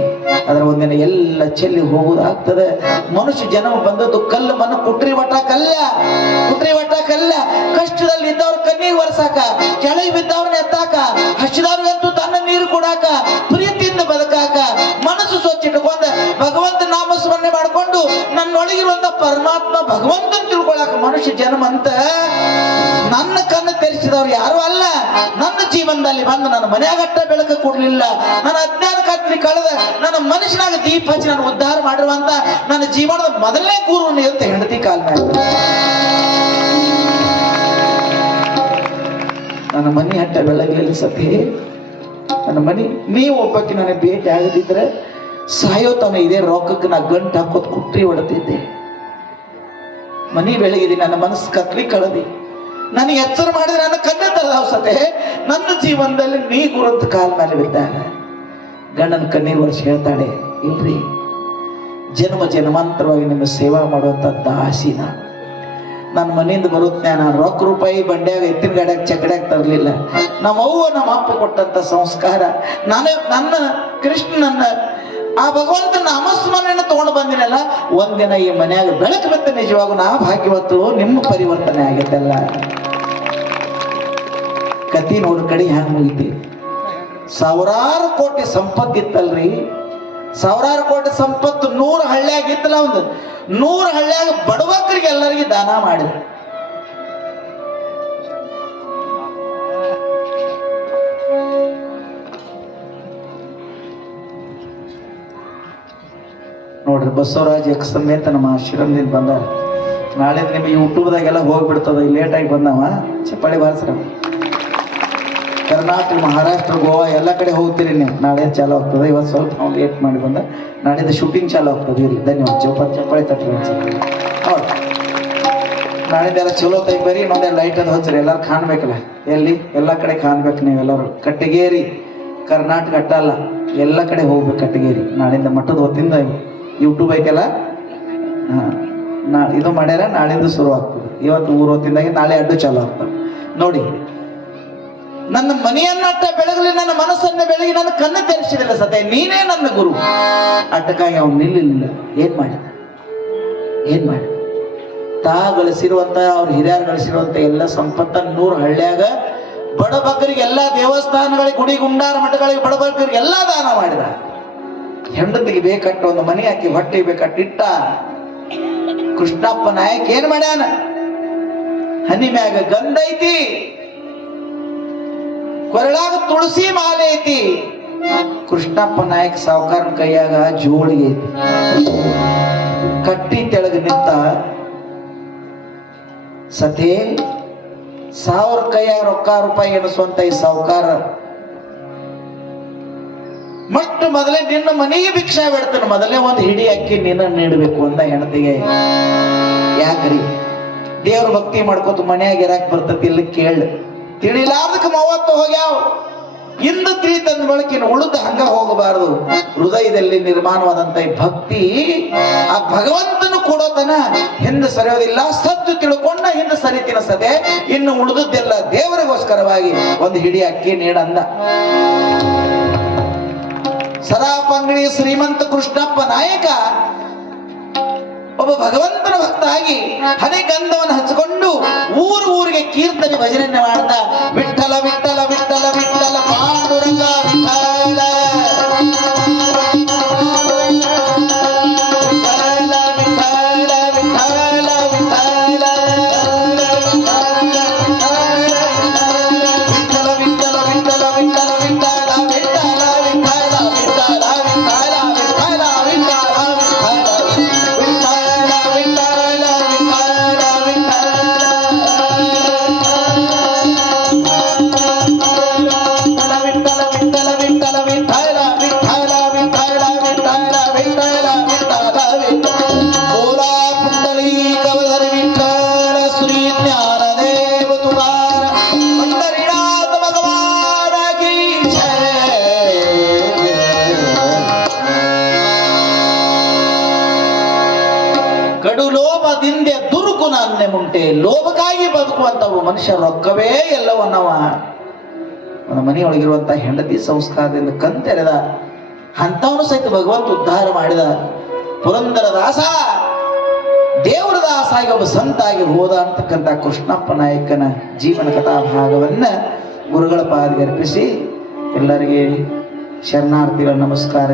ಅದರ ಒಂದಿನ ಎಲ್ಲ ಚೆಲ್ಲಿ ಹೋಗುದಾಗ್ತದೆ. ಮನುಷ್ಯ ಜನ್ಮ ಬಂದದ್ದು ಕಲ್ಲು ಮಣ್ಣು ಕುಟ್ರಿ ಒಟ್ಟಾಕಲ್ಲ, ಕುಟ್ರಿ ಒಟ್ಟಾಕಲ್ಲ. ಕಷ್ಟದಲ್ಲಿ ಇದ್ದವ್ರ ಕಣ್ಣೀರು ಒರೆಸಾಕ, ಕೆಳಗೆ ಬಿದ್ದವ್ರನ್ನ ಎತ್ತಾಕ, ಹಸಿದವ್ರಿಗಂತೂ ತನ್ನ ನೀರು ಕೊಡಾಕ, ಪ್ರೀತಿಯಿಂದ ಬದುಕಾಕ, ಮನಸ್ಸು ಸ್ವಚ್ಛ ಇಟ್ಕೊಂಡ ಭಗವಂತ ನಾಮಸ್ಮರಣೆ ಮಾಡ್ಕೊಂಡು ನನ್ನೊಳಗಿರುವಂತ ಪರಮಾತ್ಮ ಭಗವಂತನ ತಿಳ್ಕೊಳಕ ಮನುಷ್ಯ ಜನ್ಮ ಅಂತ. ನನ್ನ ಕಣ್ಣು ತೆರೆಸಿದವ್ರು ಯಾರು ಅಲ್ಲ. ನನ್ನ ಜೀವನದಲ್ಲಿ ಬಂದು ನನ್ನ ಮನೆಯಾಗಟ್ಟ ಬೆಳಕು ಕೊಡ್ಲಿಲ್ಲ, ನನ್ನ ಅಜ್ಞಾನ ಕತ್ಲಿ ಕಳೆದ ನನ್ನ ಮನುಷ್ಯನಾಗ ದೀಪ ಹಚ್ಚಿ ನಾನು ಉದ್ಧಾರ ಮಾಡಿರುವಂತ ನನ್ನ ಜೀವನದ ಮೊದಲನೇ ಗುರು ಅಂತ ಹೆಂಡತಿ ಕಾಲ ಮೇಲೆ. ನನ್ನ ಮನೆ ಹಟ್ಟ ಬೆಳಗ್ಲಿಲ್ಲ ಸತಿ. ನನ್ನ ಮನೆ ನೀವು ಒಬ್ಬಕ್ಕೆ ನನಗೆ ಭೇಟಿ ಆಗದಿದ್ರೆ ಸಾಯೋತನ ಇದೇ ರೊಕ್ಕಕ್ಕೆ ನಾ ಗಂಟು ಹಾಕೋದು ಕುಟ್ರಿ ಹೊಡೆದಿದ್ದೆ. ಮನಿ ಬೆಳಗಿದಿ, ನನ್ನ ಮನಸ್ಸು ಕತ್ಲಿ ಕಳದಿ. ನನಗೆ ಎಚ್ಚರ ಮಾಡಿದ್ರೆ ನನ್ನ ಕಣ್ಣ ತರದಾವ್ ಸತೆ. ನನ್ನ ಜೀವನದಲ್ಲಿ ನೀ ಗುರುಂತ ಕಾಲ ಮೇಲೆ ಬಿದ್ದಾಗ ಗಂಡನ ಕಣ್ಣೀರು ವರ್ಷ ಹೇಳ್ತಾಳೆ, ಇಲ್ರಿ ಜನ್ಮ ಜನ್ಮಾಂತರವಾಗಿ ನಿಮ್ಮ ಸೇವಾ ಮಾಡುವಂತ ದಾಸಿನ. ನನ್ನ ಮನೆಯಿಂದ ಬರುತ್ತೆ, ನಾನು ರೊಕ್ಕ ರೂಪಾಯಿ ಬಂಡ್ಯಾಗ ಎತ್ತಿನ ಗಾಡ್ಯಾಗ ಚಕಡ್ಯಾಗ ತರಲಿಲ್ಲ. ನಮ್ಮ ಅವ್ವ ನಮ್ಮ ಅಪ್ಪ ಕೊಟ್ಟಂತ ಸಂಸ್ಕಾರ, ನನ್ನ ಕೃಷ್ಣನನ್ನ ಆ ಭಗವಂತನ ನಾಮಸ್ಮರಣೆಯನ್ನು ತಗೊಂಡು ಬಂದಿನಲ್ಲ. ಒಂದಿನ ಈ ಮನ್ಯಾಗ ಬೆಳಕು ಬಿತ್ತ, ನಿಜವಾಗೂ ನಾ ಭಾಗ್ಯವತ್ತು, ನಿಮ್ಮ ಪರಿವರ್ತನೆ ಆಗೈತಲ್ಲ. ಕತಿ ನೋಡ್ ಕಡೆ ಹ್ಯಾಂಗ ಮುಗಿತಿ. 1000 ಕೋಟಿ ಸಂಪತ್ತಿತ್ತಲ್ರಿ. 1000 ಕೋಟಿ ಸಂಪತ್ತು 100 ಹಳ್ಳಿಯಾಗಿತ್ತಲ್ಲ. ಒಂದು 100 ಹಳ್ಳಿಯಾಗ ಬಡವಕರಿಗೆ ಎಲ್ಲರಿಗೆ ದಾನ ಮಾಡಿದ್ರು. ನೋಡ್ರಿ ಬಸವರಾಜ್ ಎಕ್ಸ್ ಸಮೇತ ನಮ್ಮ ಶಿರಂದಿಂದ ಬಂದಾರ. ನಾಳೆ ನಿಮಗೆ ಯೂಟ್ಯೂಬ್ದಾಗೆಲ್ಲ ಹೋಗ್ಬಿಡ್ತದ. ಲೇಟಾಗಿ ಬಂದವ ಚಪ್ಪಾಳಿ ಬಾರಿಸ್ರ. ಕರ್ನಾಟಕ, ಮಹಾರಾಷ್ಟ್ರ, ಗೋವಾ ಎಲ್ಲ ಕಡೆ ಹೋಗ್ತೀರಿ ನೀವು. ನಾಳೆ ಚಾಲು ಆಗ್ತದೆ. ಇವತ್ತು ಸ್ವಲ್ಪ ನಾವು ಲೇಟ್ ಮಾಡಿ ಬಂದ. ನಾಳೆದ ಶೂಟಿಂಗ್ ಚಾಲು ಆಗ್ತದೆ. ಇರಲಿ, ಧನ್ಯವಾದ. ಚಪ್ಪಾಳಿ ತಟ್ರಿ ಹೌದು. ನಾಳೆದೆಲ್ಲ ಚಲೋ ಬರೀ ಇನ್ನೊಂದೆಲ್ಲ ಲೈಟ್ ಅದು ಹಚ್ಚಿರಿ. ಎಲ್ಲರೂ ಕಾಣ್ಬೇಕಲ್ಲ. ಎಲ್ಲಿ ಎಲ್ಲ ಕಡೆ ಕಾಣ್ಬೇಕು ನೀವೆಲ್ಲರೂ. ಕಟ್ಟಿಗೇರಿ ಕರ್ನಾಟಕ ಅಟ್ಟ ಅಲ್ಲ, ಎಲ್ಲ ಕಡೆ ಹೋಗ್ಬೇಕು ಕಟ್ಟಿಗೇರಿ. ನಾಳಿಂದ ಮಠದ ಹೊತ್ತಿಂದ ಯೂಟ್ಯೂಬ್ ಐತೆಲ್ಲ, ಇದು ಮಾಡ್ಯಾರ. ನಾಳಿಂದ ಶುರು ಆಗ್ತದೆ. ಇವತ್ತು ಊರು ಹೊತ್ತಿಂದಾಗಿ ನಾಳೆ ಅಡ್ಡು ಚಾಲು ಆಗ್ತದೆ. ನೋಡಿ, ನನ್ನ ಮನೆಯನ್ನಟ್ಟ ಬೆಳಗಲಿ, ನನ್ನ ಮನಸ್ಸನ್ನ ಬೆಳಗಿ, ನನ್ನ ಕಣ್ಣು ತೆರೆಸಿದಿಲ್ಲ ಸತೆ, ನೀನೇ ನನ್ನ ಗುರು. ಅಟ್ಟಕ್ಕಾಗಿ ಅವ್ನು ನಿಲ್ಲಿಲ್ಲ. ಏನ್ ಮಾಡಿ ತಾ ಗಳಿಸಿರುವಂತ, ಅವ್ರ ಹಿರಿಯರು ಗಳಿಸಿರುವಂತ ಎಲ್ಲ ಸಂಪತ್ತ 100 ಹಳ್ಳ್ಯಾಗ ಬಡಬಗ್ಗರಿಗೆ, ಎಲ್ಲಾ ದೇವಸ್ಥಾನಗಳಿಗೆ, ಗುಡಿ ಗುಂಡಾರ ಮಠಗಳಿಗೆ, ಬಡಬಗ್ಗರಿಗೆ ಎಲ್ಲಾ ದಾನ ಮಾಡಿದ. ಹೆಂಡತಿಗೆ ಬೇಕಟ್ಟ ಒಂದು ಮನೆ ಹಾಕಿ ಹೊಟ್ಟೆ ಬೇಕಟ್ಟಿಟ್ಟ. ಕೃಷ್ಣಪ್ಪ ನಾಯಕ್ ಏನ್ ಮಾಡ್ಯಾನ? ಹನಿ ಮ್ಯಾಗ ಗಂಧ ಐತಿ, ಕೊರಳಾಗ ತುಳಸಿ ಮಾಲೆ ಐತಿ. ಕೃಷ್ಣಪ್ಪ ನಾಯಕ್ ಸಾವುಕಾರನ ಕೈಯಾಗ ಜೋಳಿಗೆ ಐತಿ. ಕಟ್ಟಿ ತೆಳಗ ನಿಂತ ಸತೇ 1000 ಕೈಯಾಗ ರೊಕ್ಕ ರೂಪಾಯಿ ಎಣಿಸುವಂತ ಈ ಸಾವುಕಾರ ಮೊದಲೇ ನಿನ್ನ ಮನೆಗೆ ಭಿಕ್ಷಾ ಬಿಡ್ತಾನೆ. ಮೊದಲೇ ಒಂದು ಹಿಡಿ ಅಕ್ಕಿ ನಿನ್ನ ನೀಡಬೇಕು ಅಂದ ಹೆಂಡತಿಗೆ. ಯಾಕ್ರಿ? ದೇವ್ರ ಭಕ್ತಿ ಮಾಡ್ಕೋತ ಮನ್ಯಾಗ ಇರಾಕ್ ಬರ್ತತಿ ಇಲ್ಲ ಕೇಳ. ತಿಳಿಲಾರ್ದಕ್ಕೆ 30 ಹೋಗ್ಯಾವ. ಇಂದು ತಿಳಿತಂದ ಬಳಕಿನ ಉಳಿದ ಹಂಗ ಹೋಗಬಾರದು. ಹೃದಯದಲ್ಲಿ ನಿರ್ಮಾಣವಾದಂತ ಈ ಭಕ್ತಿ ಆ ಭಗವಂತನು ಕೊಡೋತನ ಹಿಂದೆ ಸರಿಯೋದಿಲ್ಲ. ಸತ್ತು ತಿಳ್ಕೊಂಡ ಹಿಂದೆ ಸರಿತಿನ ಸದೆ. ಇನ್ನು ಉಳಿದದ್ದೆಲ್ಲ ದೇವರಿಗೋಸ್ಕರವಾಗಿ ಒಂದು ಹಿಡಿ ಅಕ್ಕಿ ನೀಡಂದ. ಸರಾಪಂಗಡಿ ಶ್ರೀಮಂತ ಕೃಷ್ಣಪ್ಪ ನಾಯಕ ಒಬ್ಬ ಭಗವಂತನ ಭಕ್ತ ಆಗಿ ಹನಿಗಂಧವನ್ನು ಹಚ್ಚಿಕೊಂಡು ಊರಿಗೆ ಕೀರ್ತನೆ ಭಜನೆ ಮಾಡ್ತಾ, ವಿಠಲ ವಿಠಲ ವಿಠಲ ವಿಠಲ ಪಾಂಡುರಂಗ ವಿಠಲ ಲೋಭದಿಂದ ದುರ್ಗುಣ ಅನ್ನೆ ಮುಂಟೆ. ಲೋಭಕ್ಕಾಗಿ ಬದುಕುವಂತವು ಮನುಷ್ಯ ರೊಕ್ಕವೇ ಎಲ್ಲವನ್ನವ. ಒಂದು ಮನೆಯೊಳಗಿರುವಂತ ಹೆಂಡತಿ ಸಂಸ್ಕಾರದಿಂದ ಕಂತೆರೆದ ಅಂತವನು ಸಹಿತ ಭಗವಂತ ಉದ್ಧಾರ ಮಾಡಿದ. ಪುರಂದರ ದಾಸ ದೇವರ ದಾಸ ಆಗಿ ಒಬ್ಬ ಸಂತಾಗಿ ಹೋದ ಅಂತಕ್ಕಂಥ ಕೃಷ್ಣಪ್ಪ ನಾಯಕನ ಜೀವನ ಕಥಾ ಭಾಗವನ್ನ ಗುರುಗಳ ಪಾದಿಗೆ ಅರ್ಪಿಸಿ ಎಲ್ಲರಿಗೆ ಶರಣಾರ್ಥಿಗಳ ನಮಸ್ಕಾರ.